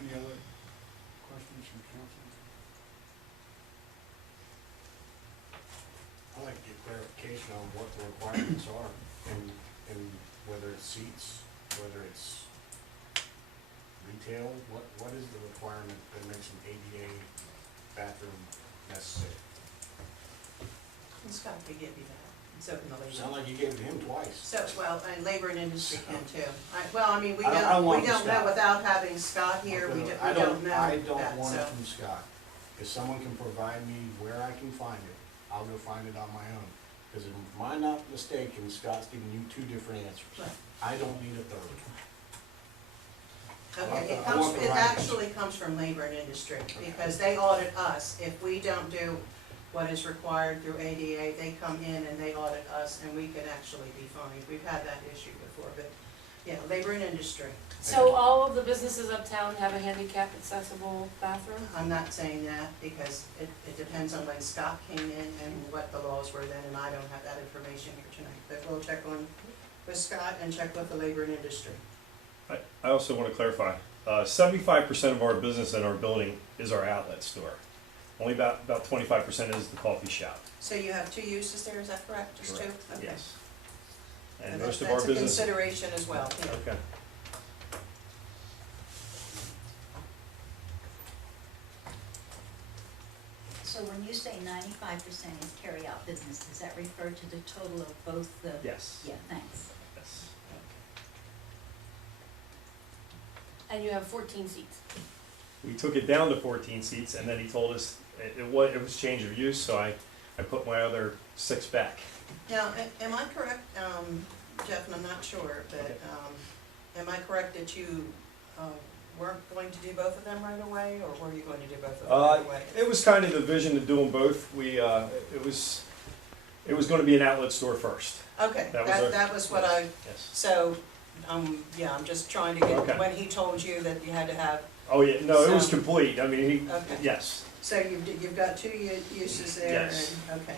Any other questions from council? I'd like to get clarification on what the requirements are, and whether it's seats, whether it's retail, what is the requirement that makes an ADA bathroom necessary? And Scott could give you that. It's open to labor. Sound like you gave it to him twice. So, well, and labor and industry can too. I mean, we I don't, want we don't know Scott. without having Scott here, we don't know I don't that, want it so. from Scott. If someone can provide me where I can find it, I'll go find it on my own. Because if I'm not mistaken, Scott's giving you two different answers. Right. I don't need a third. Okay, I want the it right actually comes from labor and industry, because they audit us. If we don't do what is required through ADA, they come in and they audit us, and we can actually be fined. We've had that issue before, but, yeah, labor and industry. So all of the businesses uptown have a handicap accessible bathroom? I'm not saying that, because it depends on when Scott came in and what the laws were then, and I don't have that information here tonight. But we'll check on with Scott and check with the labor and industry. I also want to clarify, 75% of our business in our building is our outlet store. Only about 25% is the coffee shop. So you have two uses there, is that correct? Just two? Correct. Okay. Yes. And And most of that's our a business. consideration as well, yeah. Okay. So when you say 95% is carry-out business, does that refer to the total of both the? Yes. Yeah, thanks. Yes. And you have 14 seats? We took it down to 14 seats, and then he told us it was change of use, so I put my other 6 back. Now, am I correct, Jeff, and I'm not sure, but, Okay. am I correct that you, weren't going to do both of them right away, or were you going to do both of them right away? It was kind of the vision to do them both. It was going to be an outlet store first. Okay, that was what I, Yes. so, yeah, I'm just trying to Okay. get, when he told you that you had to have, Oh yeah, no, it was So- complete. I mean, Okay. yes. so you've got two uses there, Yes. and, okay,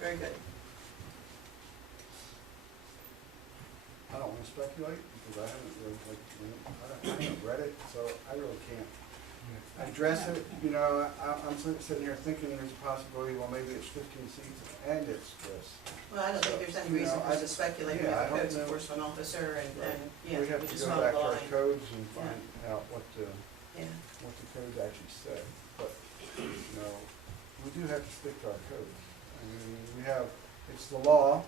very good. I don't wanna speculate, because I haven't really, I haven't read it, so I really can't address it. You know, I'm sitting here thinking there's a possibility, well, maybe it's 15 seats and it's this. Well, I don't think there's any You reason know, for us to speculate, we yeah, I have a codes don't know. enforcement officer, and, yeah, We have we to just go want back to to our line. codes and find out what the Yeah, codes actually say. But, you know, we do have to stick to our codes. I mean, we have, it's the law,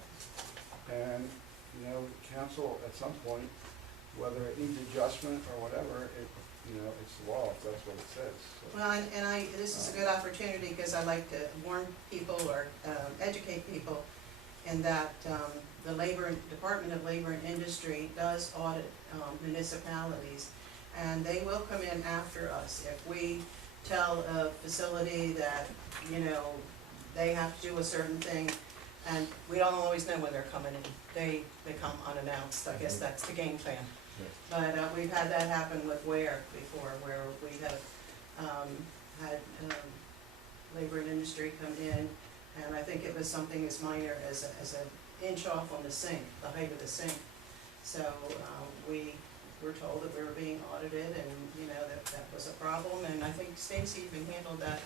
and, you know, council at some point, whether it needs adjustment or whatever, you know, it's the law, if that's what it says. So, well, and this is a good opportunity, because I like to warn people or educate people in that the Department of Labor and Industry does audit municipalities, and they will come in after us. If we tell a facility that, you know, they have to do a certain thing, and we don't always know when they're coming in. They come unannounced, I guess that's the game plan. But we've had that happen with Ware before, where we have had labor and industry come in, and I think it was something as minor as an inch off on the sink, the height of the sink. So we were told that we were being audited, and, you know, that was a problem, and I think Stacy even handled that,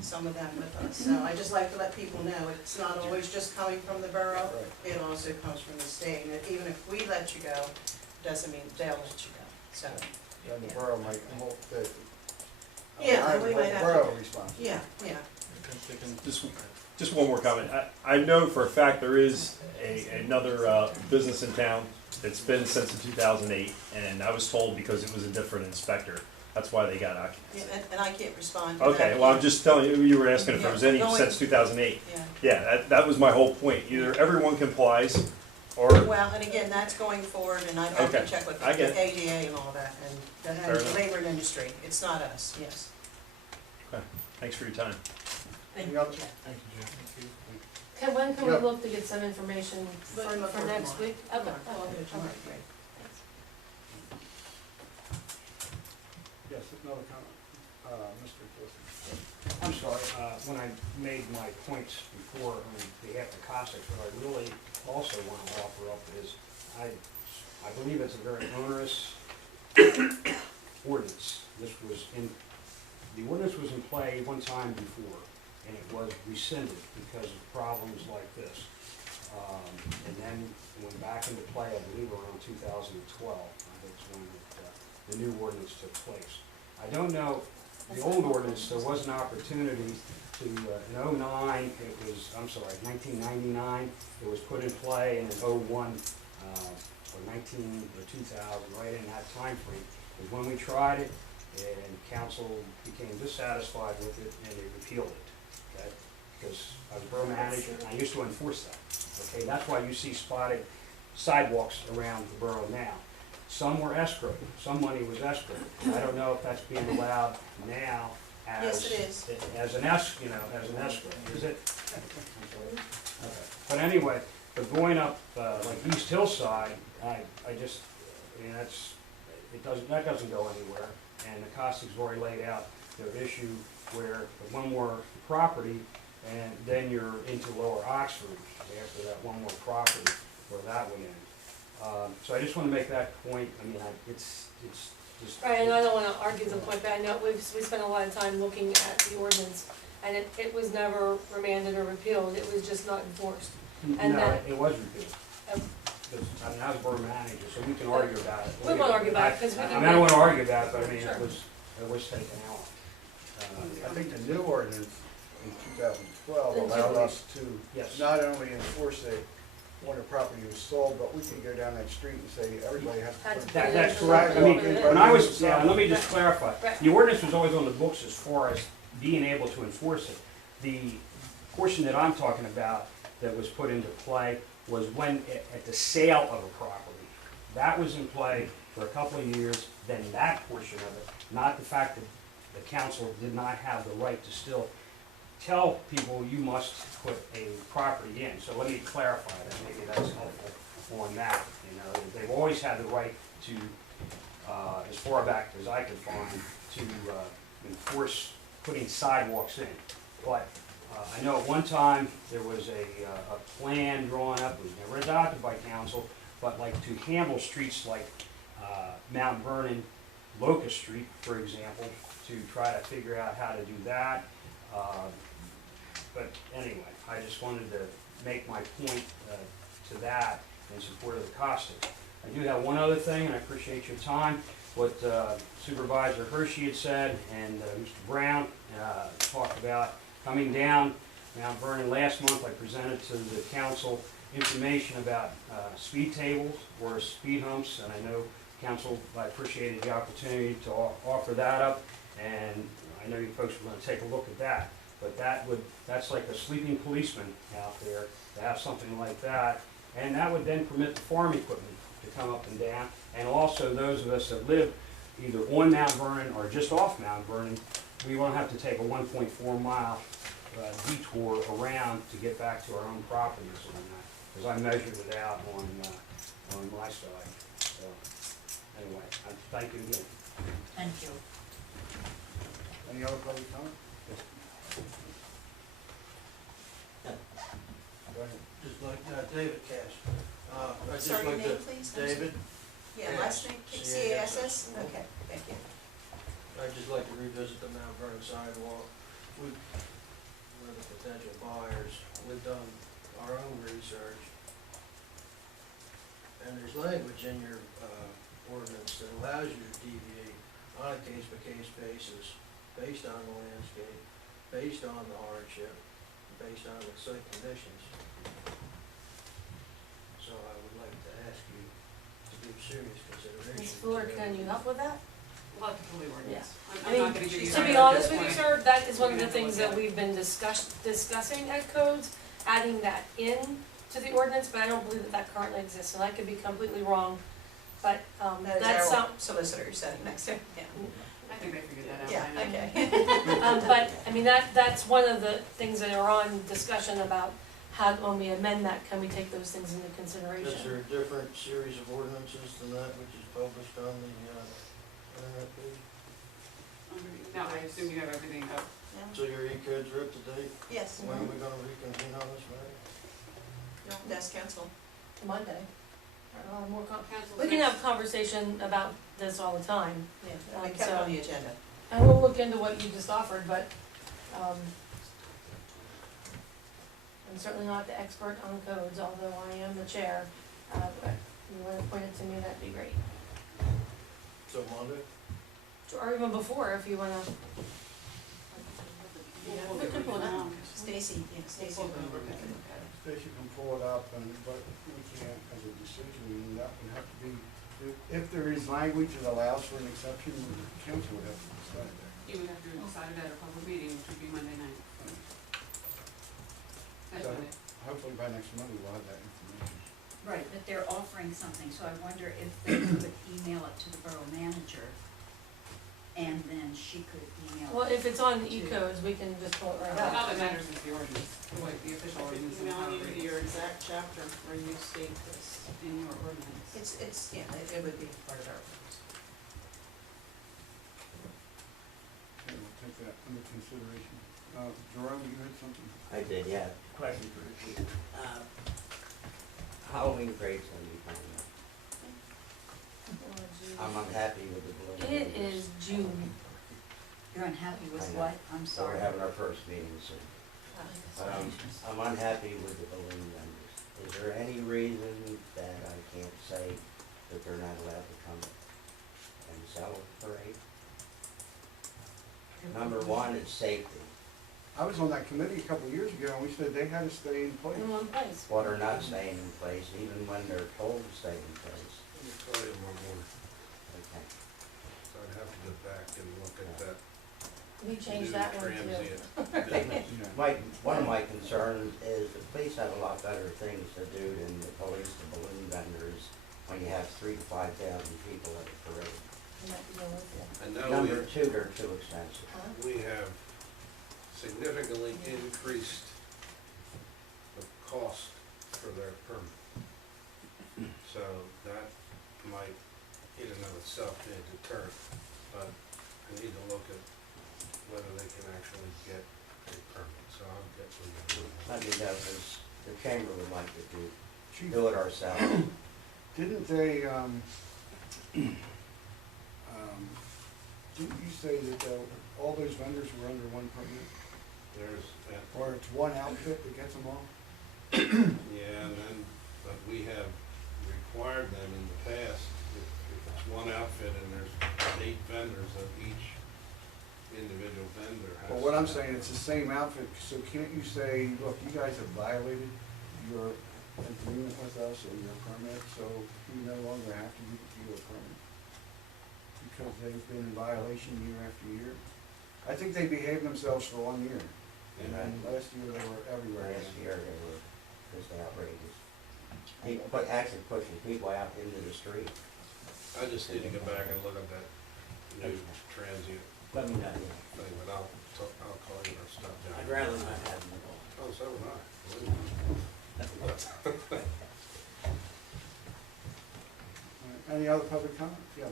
some of that with us. So I just like to let people know, it's not always just coming from the borough, it also comes from the state, and even if we let you go, doesn't mean they'll let you go, so. then the borough might hold the, Yeah, we might have to. borough responsible. Yeah, yeah. Just one more comment. I know for a fact there is another business in town. It's been since 2008, and I was told because it was a different inspector, that's why they got occupancy. Yeah, and I can't respond to that. Okay, well, I'm just telling you, you were asking if there was any Yeah, since 2008. Yeah. Yeah, that was my whole point. Either everyone complies, or, Well, and again, that's going forward, and I have to Okay, check with I get the it. ADA and all that, and Fair the enough. labor and industry, it's not us, yes. okay, thanks for your time. Thank Any you. other- Thank you, Jeff. When can we Yep. look to get some information for next week? Okay, okay, Well, okay, tomorrow, great. Thanks. Yes, another comment. Mr. Clifton. I'm sorry, when I made my points before on behalf of Cossacks, what I really also want to offer up is, I believe it's a very onerous ordinance. The ordinance was in play one time before, and it was rescinded because of problems like this. And then it went back into play, I believe, around 2012. That's when the new ordinance took place. I don't know, the old ordinance, there was an opportunity to, in '09, it was, I'm sorry, 1999, it was put in play, and in '01, or 19, or 2000, right in that time frame, is when we tried it, and council became dissatisfied with it, and they repealed it, okay? Because I was borough manager, and I used to enforce that, okay? That's why you see spotted sidewalks around the borough now. Some were escrowed, some money was escrowed. I don't know if that's being allowed now as. Yes, it is. As an escrow, is it? Okay. But anyway, but going up, like East Hillside, I just, I mean, that doesn't go anywhere. And the Costigs already laid out their issue where the one more property, and then you're into Lower Oxford after that one more property where that would end. So I just want to make that point. I mean, it's just. Right, and I don't wanna argue the point, but I know we spent a lot of time looking at the ordinance, and it was never remanded or repealed, it was just not enforced. And No, that- it was repealed. Because, I mean, I was borough manager, so we can argue about it. We won't argue about it, 'cause we I can mean, I don't want to argue about it, but I mean, Sure. it was taken out. I think the new ordinance in 2012 In allowed 2000. us to Yes. not only enforce it when the property was sold, but we could go down that street and say everybody has to Had put to it. put it That's in. correct. I mean, when I was, Yeah. let me just clarify. Right. The ordinance was always on the books as far as being able to enforce it. The portion that I'm talking about that was put into play was when, at the sale of a property. That was in play for a couple of years, then that portion of it, not the fact that the council did not have the right to still tell people you must put a property in. So let me clarify that, maybe that's helpful on that, you know. They've always had the right to, as far back as I could find, to enforce putting sidewalks in. But I know at one time, there was a plan drawn up, it was never adopted by council, but like to handle streets like Mount Vernon, Locust Street, for example, to try to figure out how to do that. But anyway, I just wanted to make my point to that in support of the Costics. I do have one other thing, and I appreciate your time. What Supervisor Hershey had said and Mr. Brown talked about coming down Mount Vernon last month. I presented to the council information about speed tables or speed humps, and I know council, I appreciated the opportunity to offer that up, and I know you folks are going to take a look at that. But that's like a sleeping policeman out there, to have something like that. And that would then permit the farm equipment to come up and down. And also those of us that live either on Mount Vernon or just off Mount Vernon, we won't have to take a 1.4 mile detour around to get back to our own properties on that. Because I measured it out on my side. So anyway, thank you again. Thank you. Any other public comment? Go ahead. Just like David Cash. I'd just Sorry, your like to, name, please? I'm sorry. David, Yeah, last name, C-A-S-S? Okay, thank you. I'd just like to revisit the Mount Vernon sidewalk. We're the potential buyers. We've done our own research. And there's language in your ordinance that allows you to deviate on a case-by-case basis, based on the landscape, based on the hardship, based on the site conditions. So I would like to ask you to give serious consideration. Ms. Fuller, can you help with that? We'll have to pull the ordinance. I I'm mean, not gonna give you. to be honest with you, sir, that is one of the things that we've been discussing at codes, adding that in to the ordinance, but I don't believe that that currently exists, and I could be completely wrong, but, That that's is some, our solicitor you're sitting next to. Yeah. I think they figured that out. Yeah, by now. okay. but, I mean, that's one of the things that are on discussion about how, when we amend that, can we take those things into consideration? Is there a different series of ordinances than that which is published on the, internet page? No, I assume you have everything up. So your E-codes are up to date? Yes, When are we gonna reconvene on this matter? no, desk council. Monday. More Council's we can next- have conversation about this all the time. Yeah, we kept So- on the agenda. And we'll look into what you just offered, but, I'm certainly not the expert on codes, although I am the chair. But if you wanna point it to me, that'd be great. So Monday? Or even before, if you wanna. Yeah, We'll we could get pull it it out. down. Stacy, yeah, Stacy will go over and look at it. Stacy can pull it up, but we can't, as a decision, that would have to be, if there is language that allows for an exception, the council would have to decide that. You would have to decide it at a public meeting, which would be Monday night. That's So, what it, hopefully by next Monday we'll have that information. Right, but they're offering something, so I wonder if they could email it to the borough manager, and then she could email it. Well, if it's on E-codes, we can just pull it right all out. that matters is the ordinance, the official ordinance and how it reads your exact chapter where you state this. in your ordinance. It's, yeah, it would be part of our ordinance. Okay, we'll take that under consideration. Jerome, you had something? I did, yeah. Question for the chief. Halloween parade's gonna be coming up. I'm unhappy with the balloon. It is June. You're unhappy with I know. what? I'm So sorry. we're having our first meeting soon. I'm unhappy with the balloon vendors. Is there any reason that I can't say that they're not allowed to come and sell at the parade? Number one is safety. I was on that committee a couple of years ago, and we said they had to stay in place. In one place. Well, they're not staying in place, even when they're told to stay in place. Let me call you tomorrow morning, Okay. so I'd have to go back and look at that We new changed that one too. transient business. One of my concerns is the police have a lot better things to do than the police, the balloon vendors, when you have 3,000 to 5,000 people at the parade. We might be going with you. I know Number two, they're too expensive. we have significantly increased the cost for their permit. So that might in and of itself be a deterrent, but I need to look at whether they can actually get a permit, so I'll get with you. Let me know, because the chamber would like to Chief, do it ourselves. didn't they, didn't you say that all those vendors were under one permit? There's, Or it's one outfit that gets them all? yeah, and then, but we have required them in the past, if it's one outfit and there's 8 vendors, of each individual vendor has. But what I'm to- saying, it's the same outfit, so can't you say, look, you guys have violated your agreement with us or your permit, so you no longer have to give you a permit? Because they've been in violation year after year. I think they behaved themselves for 1 year, and then last year they were everywhere. Last year, they were just outrageous. People, actually pushing people out into the street. I just need to go back and look at that new transient Let me know. thing, but I'll call you or stop down. I'd rather not have them at all. Oh, so would I. Believe me. Any other public comment? Yes.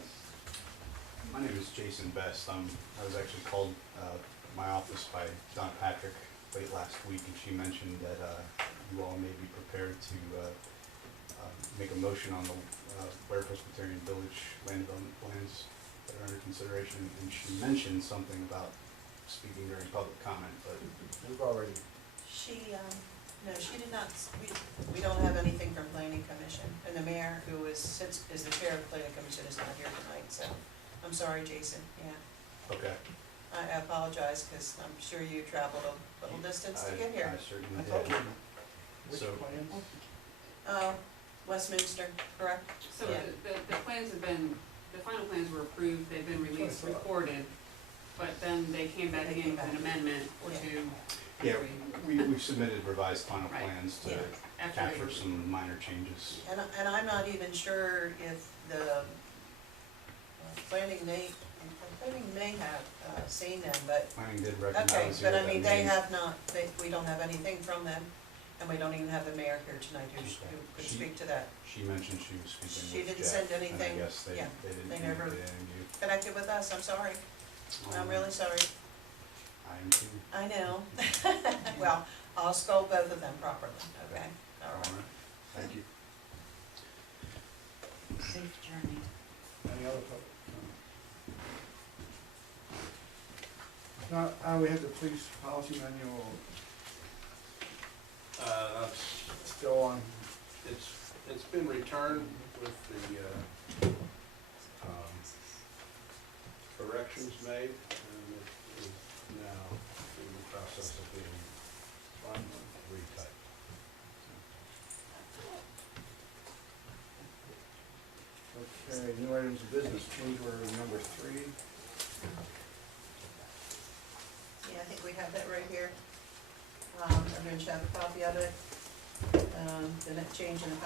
My name is Jason Best. I was actually called my office by Don Patrick late last week, and she mentioned that you all may be prepared to make a motion on the Ware Presbyterian Village land development plans that are under consideration. And she mentioned something about speaking during public comment, but We've already, She, no, she did not, we don't have anything from planning commission, and the mayor, who is the chair of planning commission, is not here tonight, so, I'm sorry, Jason, yeah. okay. I apologize, because I'm sure you traveled a little distance to get here. I certainly I thought did. which So- plan? Westminster, correct? So Yeah. the plans have been, the final plans were approved, they've been released, recorded, but then they came back in with an amendment or two. Yeah, we've submitted revised final Right. plans to Yeah. After capture they- some minor changes. And I'm not even sure if the planning may have seen them, but, Planning did recognize okay, here but I that mean, they name. have not, we don't have anything from them. And we don't even have the mayor here tonight who could speak to that. She mentioned she was speaking She with didn't Jeff, send anything. and I guess they Yeah, didn't, they never you. connected with us, I'm sorry. I'm really sorry. I am too. I know. Well, I'll scold both of them properly, okay? All right. Thank you. Safe journey. Any other public comment? Now, we have the police policy manual still on. It's been returned with the, corrections made, and it is now in the process of being retyped. Okay, new items of business, change order number 3. Yeah, I think we have that right here. Everyone should have a copy of it. The net change in the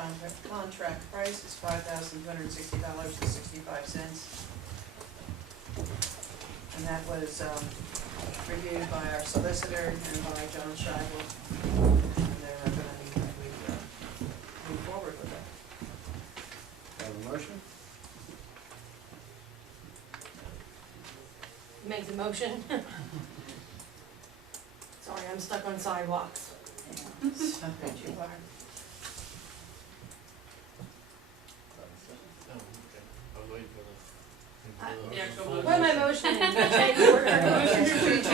contract price is $5,260.65. And that was, reviewed by our solicitor and by John Scheibel. And they're gonna need that we, move forward with it. Have a motion? Make the motion. Sorry, I'm stuck on sidewalks. So, you are. Oh, okay. I was waiting for the. The actual What am I motioning?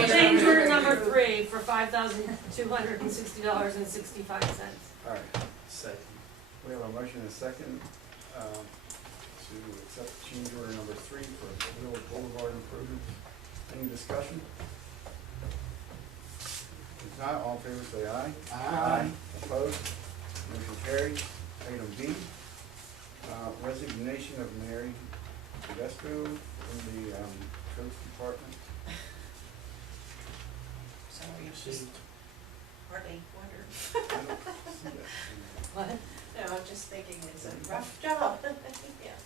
Change order number 3 for $5,260.65. All right, Second. we have a motion and a second to accept change order number 3 for Village Boulevard improvements. Any discussion? If not, all in favor say aye. Aye. Opposed? Motion carried. Item D, resignation of Mary Tedesco from the Coast Department. So you just hardly wondered. I don't see that. What? No, I'm just thinking it's a rough job. Yeah.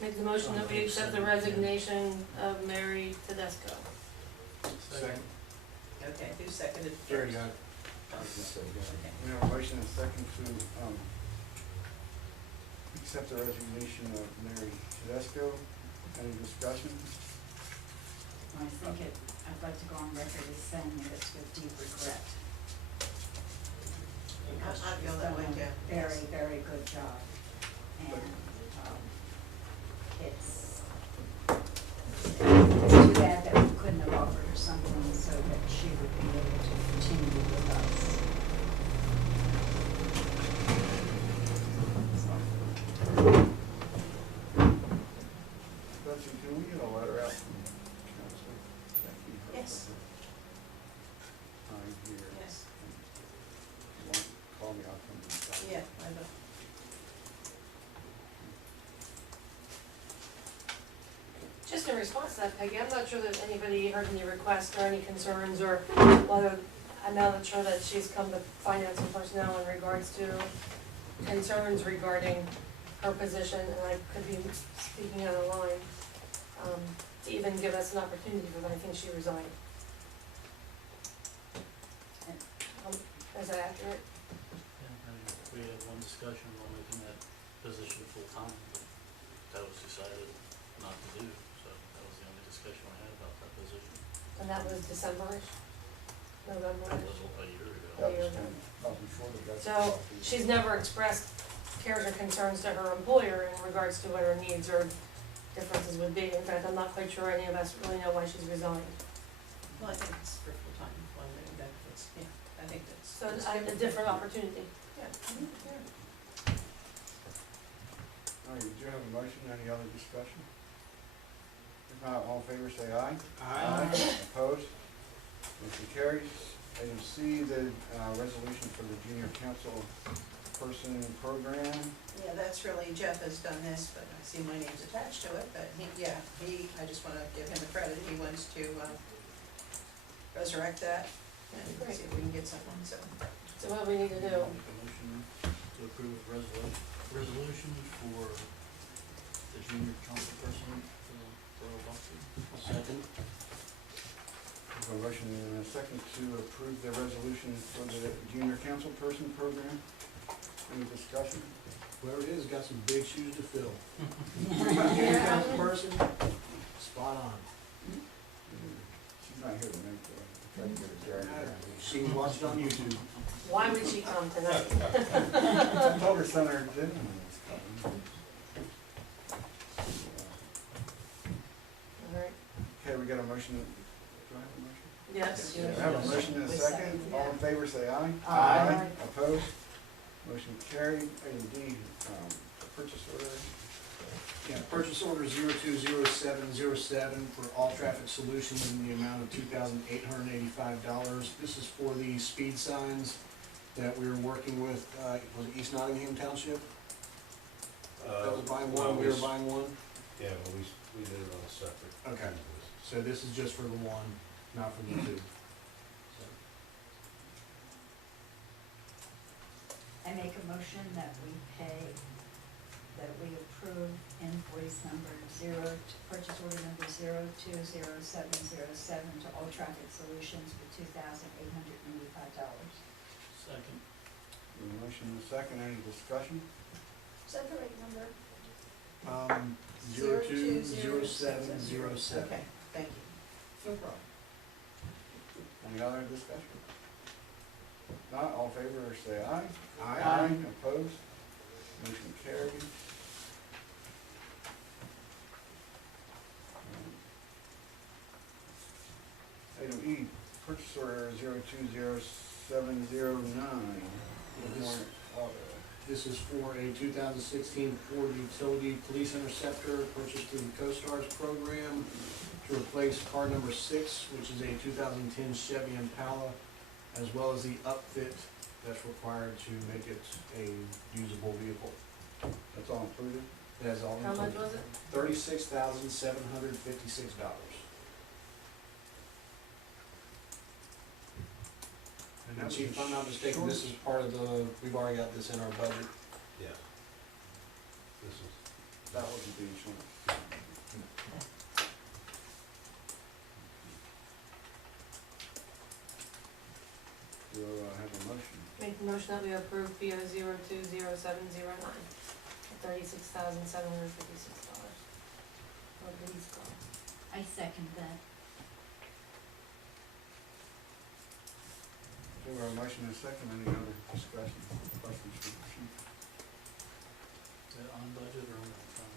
Make the motion that we accept the resignation of Mary Tedesco. Second. Okay, who seconded? Jerry got it. Okay. We have a motion and a second to accept the resignation of Mary Tedesco. Any discussion? I think I'd like to go on record as saying that it's with deep regret. Because I feel she's that done way, a too. very, very good job. And, it's too bad that we couldn't have offered her something so that she would be able to continue with us. Betsy, can we get a letter out from council? Thanking her Yes. for her time here. Yes. You want to call me, I'll come inside. Yeah, I know. Just in response to that, Peggy, I'm not sure that anybody heard any requests or any concerns, or whether, I'm not sure that she's come to finance and personnel in regards to concerns regarding her position, and I could be speaking out of line, to even give us an opportunity, but I think she resigned. Is that accurate? Yeah, I mean, we had one discussion on making that position full-time, but that was decided not to do, so that was the only discussion I had about that position. And that was December-ish, That November-ish. was a year ago. That was year kind ago. of before the Betsy So, coffee. she's never expressed cares or concerns to her employer in regards to what her needs or differences would be. In fact, I'm not quite sure any of us really know why she's resigned. Well, I think it's for full-time employment and benefits, yeah, I think that's. So it's a different opportunity. Yeah. All right, we do have a motion, any other discussion? If not, all in favor say aye. Opposed? Motion carries. Item C, the resolution for the junior council person program. Yeah, that's really, Jeff has done this, but I see my name's attached to it, but I just wanna give him the credit, he wants to, resurrect that and Great. see if we can get someone, so. So what we need to do, Make a motion to approve resolution for the junior council person for the borough of Oxford. Second. have a motion and a second to approve the resolution for the junior council person program. Any discussion? Whoever it is got some big shoes to fill. Yeah. Council person, spot on. She's not here tonight, so I tried to get her dragged. She can watch it on YouTube. Why would she come tonight? I told her son her dinner was coming. Alright, Okay, we got a motion. Do I have a motion? yes. I have a motion and a second. All in favor, say aye. Aye. Opposed? Motion carried. Item D, purchase order. Yeah, purchase order 020707 for All Traffic Solutions in the amount of $2,885. This is for the speed signs that we were working with, was it East Nottingham Township? That was buying one, we were buying one? Yeah, well, we did it on a separate. Okay. So this is just for the one, not for the two. I make a motion that we approve invoice number purchase order number 020707 to All Traffic Solutions for $2,885. Second. A motion and a second. Any discussion? Is that the right number? 020707. Okay, thank you. No problem. Any other discussion? Not, all in favor, say aye. Aye. Opposed? Motion carried. Item E, purchase order 020709. This is for a 2016 Ford Utility Police Interceptor purchased through the CoStarz program to replace car number 6, which is a 2010 Chevy Impala, as well as the upfit that's required to make it a usable vehicle. That's all included? That is all How included. much was it? $36,756. And Chief, if I'm not mistaken, this is part of the, we've already got this in our budget. Yeah. This is. That wasn't the insurance. Do I have a motion? Make the motion that we approve PO 020709 for $36,756 for police car. I second that. So we have a motion and a second. Any other discussion, questions for the chief? Is that on budget or on the front?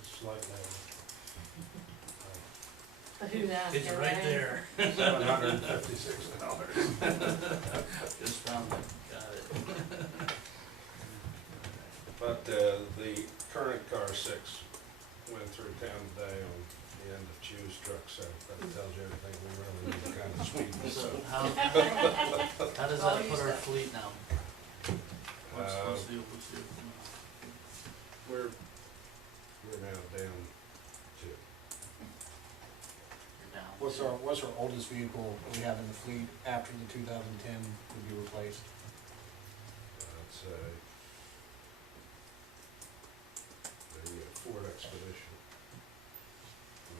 It's slightly. But who's asking, It's right there. $756. Just found it, got it. But the current car 6 went through town today on the end of Choose truck, so that tells you everything we really need to kind of speed this So up. how does All that put used our up. fleet now? What's the, We're now down to, you're down. What's our oldest vehicle we have in the fleet after the 2010 would be replaced? it's the Ford Expedition,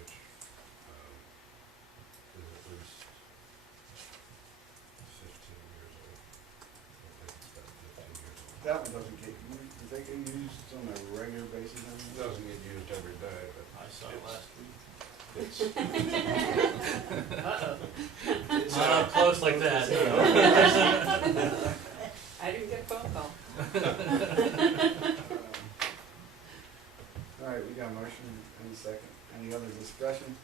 which is at least 15 years old. I think it's about 15 years old. That one doesn't get used. Does that get used on a regular basis? It doesn't get used every day, but I saw it last week. it's, it's, Not up close like that, you know. I didn't get a phone call. All right, we got a motion and a second. Any other discussion?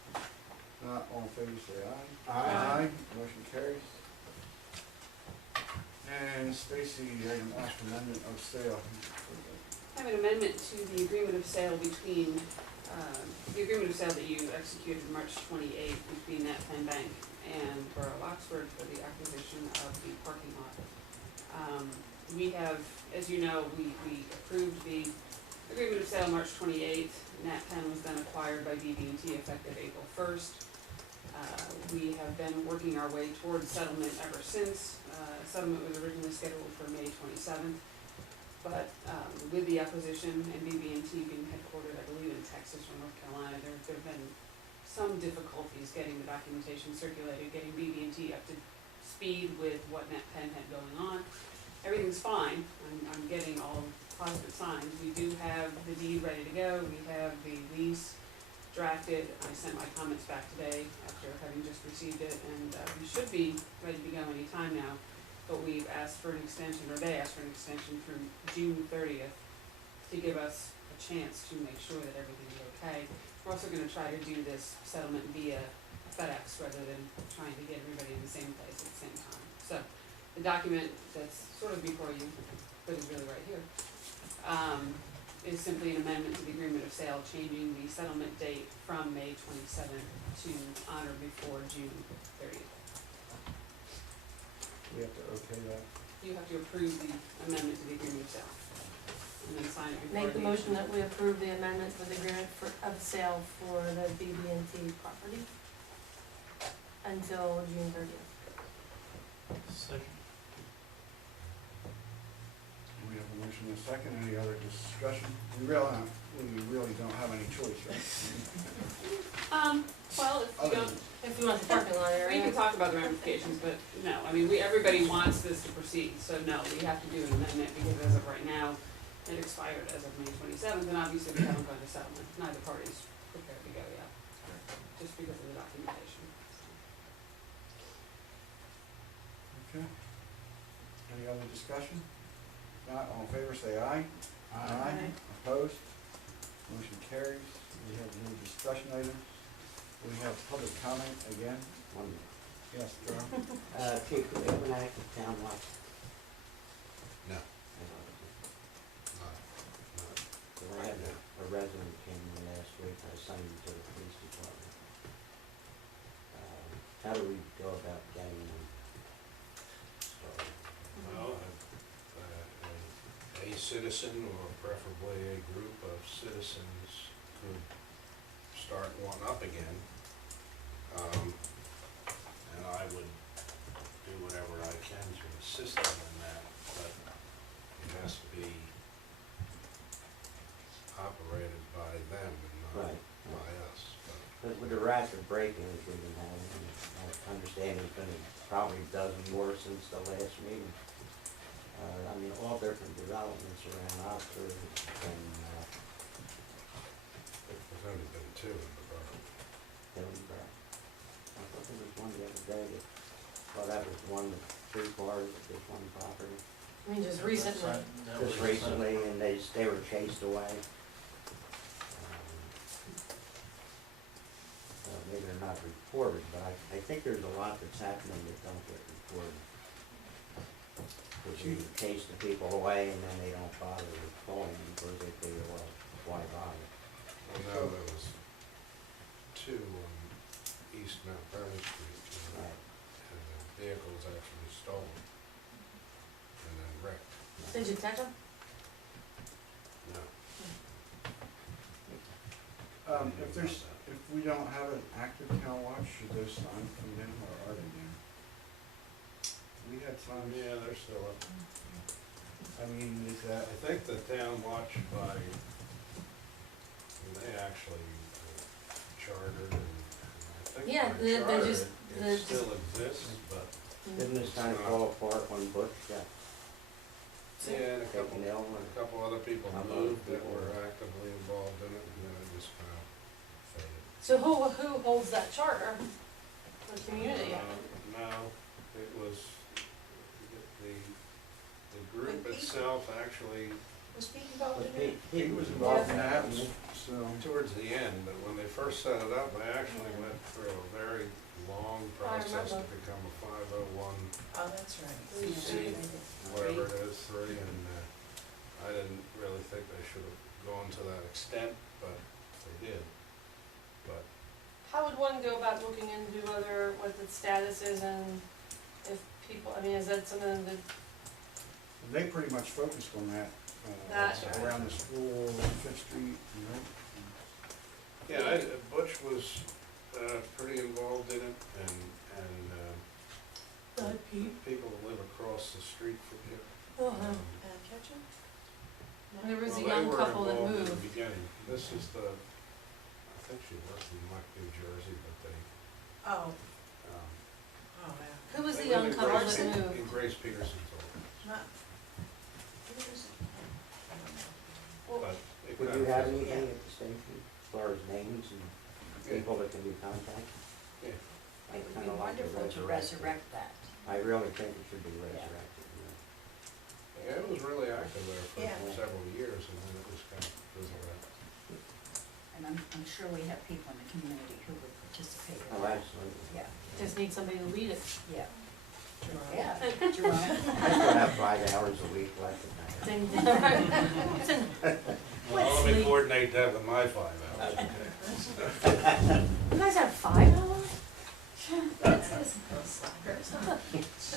Not, all in favor, say aye. Aye. Motion carries. And Stacy, item F, amendment of sale. I have an amendment to the agreement of sale between, the agreement of sale that you executed March 28th between Nat Penn Bank and Borough of Oxford for the acquisition of the parking lot. We have, as you know, we approved the agreement of sale March 28th. Nat Penn was then acquired by BB&T effective April 1st. We have been working our way towards settlement ever since. Settlement was originally scheduled for May 27th, but with the acquisition and BB&T being headquartered, I believe, in Texas or North Carolina, there have been some difficulties getting the documentation circulated, getting BB&T up to speed with what NetPen had going on. Everything's fine, I'm getting all positive signs. We do have the deed ready to go, we have the lease drafted. I sent my comments back today after having just received it, and we should be ready to go any time now. But we've asked for an extension, or they asked for an extension through June 30th to give us a chance to make sure that everything is okay. We're also gonna try to do this settlement via FedEx rather than trying to get everybody in the same place at the same time. So, the document that's sort of before you, but is really right here, is simply an amendment to the agreement of sale, changing the settlement date from May 27th to on or before June 30th. We have to okay that. You have to approve the amendment to the agreement of sale, and then sign it before Make the motion that we approve the amendment for the agreement of sale for the BB&T property until June 30th. Second. We have a motion and a second, any other discussion? We really don't have any choice, right? Well, if you don't, If you want the parking lot area. we can talk about the ramifications, but no, I mean, everybody wants this to proceed, so no, we have to do an amendment, because as of right now, it expired as of May 27th, and obviously we haven't gone to settlement, neither party's prepared to go yet, just because of the documentation. Okay. Any other discussion? Not, all in favor, say aye. Aye. Opposed? Motion carries. We have no discussion items. We have public comment again. Yes, Joe? Chief, do we have an active town watch? No. So I had a resident came in last week, I assigned him to the police department. How do we go about getting them started? Well, a citizen, or preferably a group of citizens, could start one up again. And I would do whatever I can to assist them in that, but it has to be operated by them and not Right. by us. Because with the rapid break-ins we've been having, and I understand it's been probably a dozen more since the last meeting. I mean, all different developments around Oxford, and, There's only been two in the borough. Hillenburg. I thought there was one the other day that, well, that was one with 3 cars at this one property. I mean, just recently. Just recently, and they were chased away. Maybe they're not reported, but I think there's a lot that's happening that don't get reported. Because you chase the people away and then they don't bother reporting because they figure, well, why bother? Well, now there was two on East Mount Vernon Street, Right. and the vehicle was actually stolen and then wrecked. Did you catch them? No. If we don't have an active town watch, should those signs come in, or are they in? We had signs. Yeah, they're still up. I mean, is that? I think the town watch by, they actually chartered, and I think Yeah, by they charter, just- it they still exists, but. Didn't this kind of fall apart when Bush got Yeah, and a taken ill? a couple other people Couple moved other that people. were actively involved in it, and then it just kind of faded. So who holds that charter? The community? No, it was, the group Pete? itself actually, Was Pete involved in it? He was involved in that, so. towards the end, but when they first set it up, they actually went through a very long process to remember. become a 501, Oh, that's right. C, whatever it is, 3, and I didn't really think they should have gone to that extent, but they did. But How would one go about looking into what the status is and if people, I mean, is that something that, They pretty much focused on that, That's right. around the school, Fifth Street, you know? yeah, Butch was pretty involved in it, and people that live across the street from here. uh-huh. Ketchum? There was a Well, young they were couple that involved in moved. the beginning. This is the, I think she lives in New Jersey, but they, Oh, um, oh, yeah. Who was the they young live in couple Grace- that moved? In Grace Peterson's office, Not. but it Would kind you of have feels- anything at the station as far as names and people that can be contacted? Yeah. I It would kinda be like to wonderful to resurrect resurrect that. I really think it should be resurrected, you know. Yeah, it was really active there Yeah. for several years, and then it was kind of fizzled out. And I'm sure we have people in the community who would participate in Oh, that. absolutely. Yeah, Just need somebody to lead it. yeah. Jerome. Yeah, I Jerome. still have 5 hours a week left in that. Well, let me coordinate that with my 5 hours. You guys have 5 hours?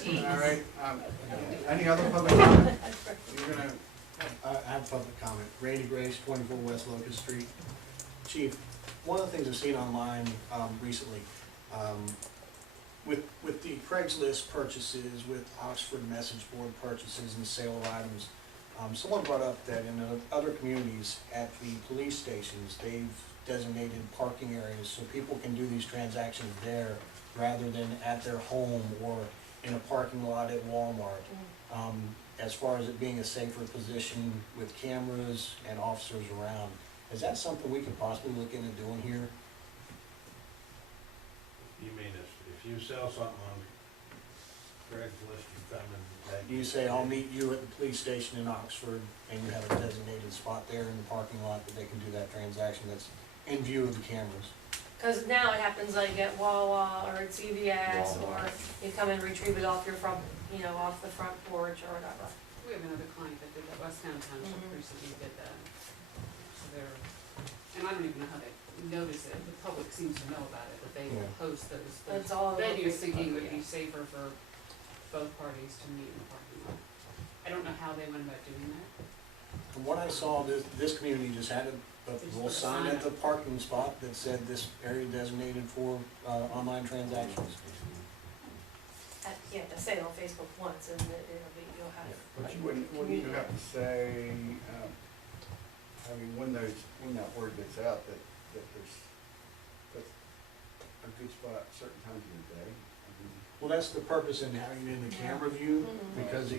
All right, any other public comment? You're gonna, I have a public comment. Randy Grace, 24 West Locust Street. Chief, one of the things I've seen online recently, with the Craigslist purchases, with Oxford message board purchases and sale of items, someone brought up that in other communities at the police stations, they've designated parking areas so people can do these transactions there rather than at their home or in a parking lot at Walmart. As far as it being a safer position with cameras and officers around, is that something we could possibly look into doing here? You mean if you sell something on Craigslist, you come and. You say, I'll meet you at the police station in Oxford, and you have a designated spot there in the parking lot that they can do that transaction that's in view of the cameras. Cause now it happens like at Wawa or at CVS, or Walmart. you come and retrieve it off your front, off the front porch or whatever. We have another client that did that, Westtown Township Mhm. recently did that. So they're, and I don't even know how they notice it, the public seems to know about it, but they will Yeah. post those It's all over venues Facebook, thinking it would be yeah. safer for both parties to meet in the parking lot. I don't know how they went about doing that. From what I saw, this community just had a little sign at the parking spot that said this area designated for online transactions. You have to say it on Facebook once and you'll have. but you wouldn't you have to say, when that word gets out, that that's a good spot at certain times of the day? Well, that's the purpose in having it in the camera view, Mhm. because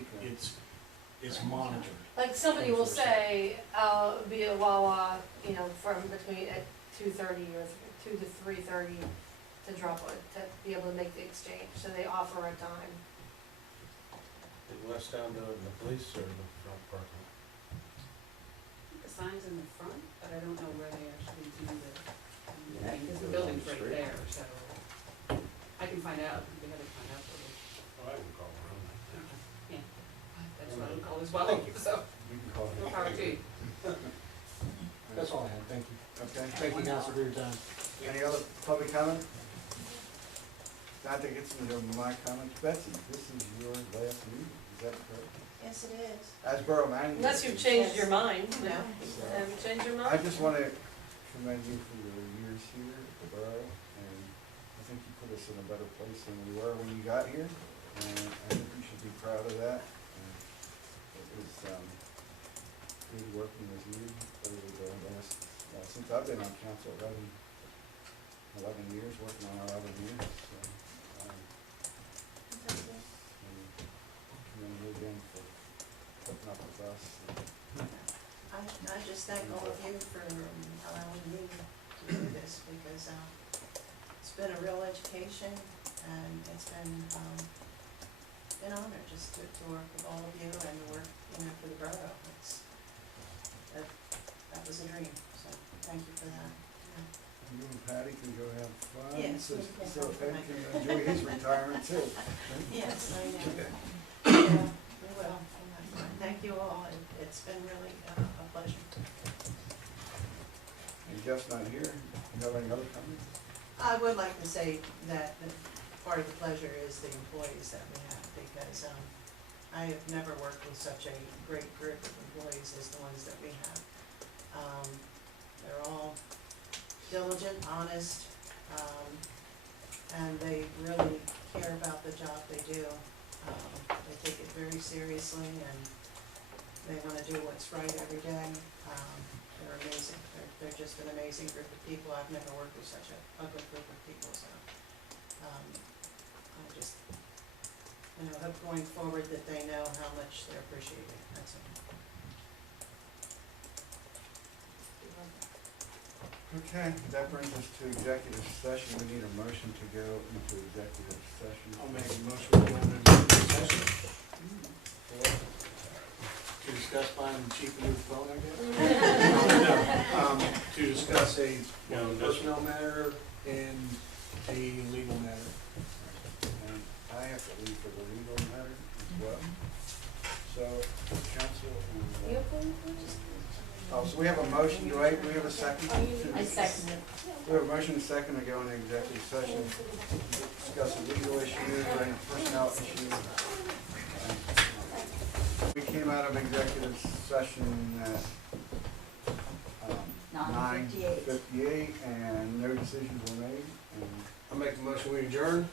it's monitored. Like somebody will say, be a Wawa, from between at 2:30 or 2 to 3:30 to drop it, to be able to make the exchange, so they offer a time. Did Westtown do it in the police or in the front parking lot? The sign's in the front, but I don't know where they actually do the, Yeah, because do the it on building's the right street. there, so. I can find out, we had to find out for this. Well, I can call around. Yeah, that's what I would call as well, Thank you. so, You can call no it. power to you. That's all I had, thank you. Okay. Thank you, council, for your time. Any other public comment? Not to get into my comments, Betsy, this is your last meeting, is that correct? Yes, it is. As Borough Manager. Unless you've changed your mind. No. Have you changed your mind? I just want to commend you for your years here at the Borough, and I think you put us in a better place than we were when you got here, and I think you should be proud of that. And it was good working with you over the last, since I've been on council, 11 years, working on 11 years, so. And commend you again for putting up with us. I just thank all of you for allowing me to do this, because it's been a real education, and it's been an honor just to work with all of you and to work, for the borough. That was a dream, so thank you for that. You and Patty can go have fun. Yes, So we can so have Patty fun. can enjoy his retirement too. Yes, I know. Yeah, we will. Thank you all, it's been really a pleasure. And Jeff's not here. You have any other comments? I would like to say that part of the pleasure is the employees that we have, because I have never worked with such a great group of employees as the ones that we have. They're all diligent, honest, and they really care about the job they do. They take it very seriously, and they want to do what's right every day. they're amazing, they're just an amazing group of people, I've never worked with such a good group of people, so, I just, hope going forward that they know how much they're appreciated, that's all. Okay, that brings us to executive session. We need a motion to go into executive session. I'll make a motion to go into executive session. To discuss buying the cheap new phone, I guess? To discuss a personnel matter and a legal matter. And I have to leave for the legal matter as well. So, council. So we have a motion, do we have a second? I second it. We have a motion and a second to go into executive session, discuss a legal issue and personnel issue. We came out of executive session at 9:58 and no decisions were made. And I'll make the motion, we adjourn.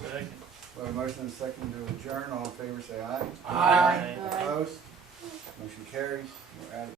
Second. we have a motion and a second to adjourn. All in favor say aye. Aye. Opposed? Motion carries. We're out of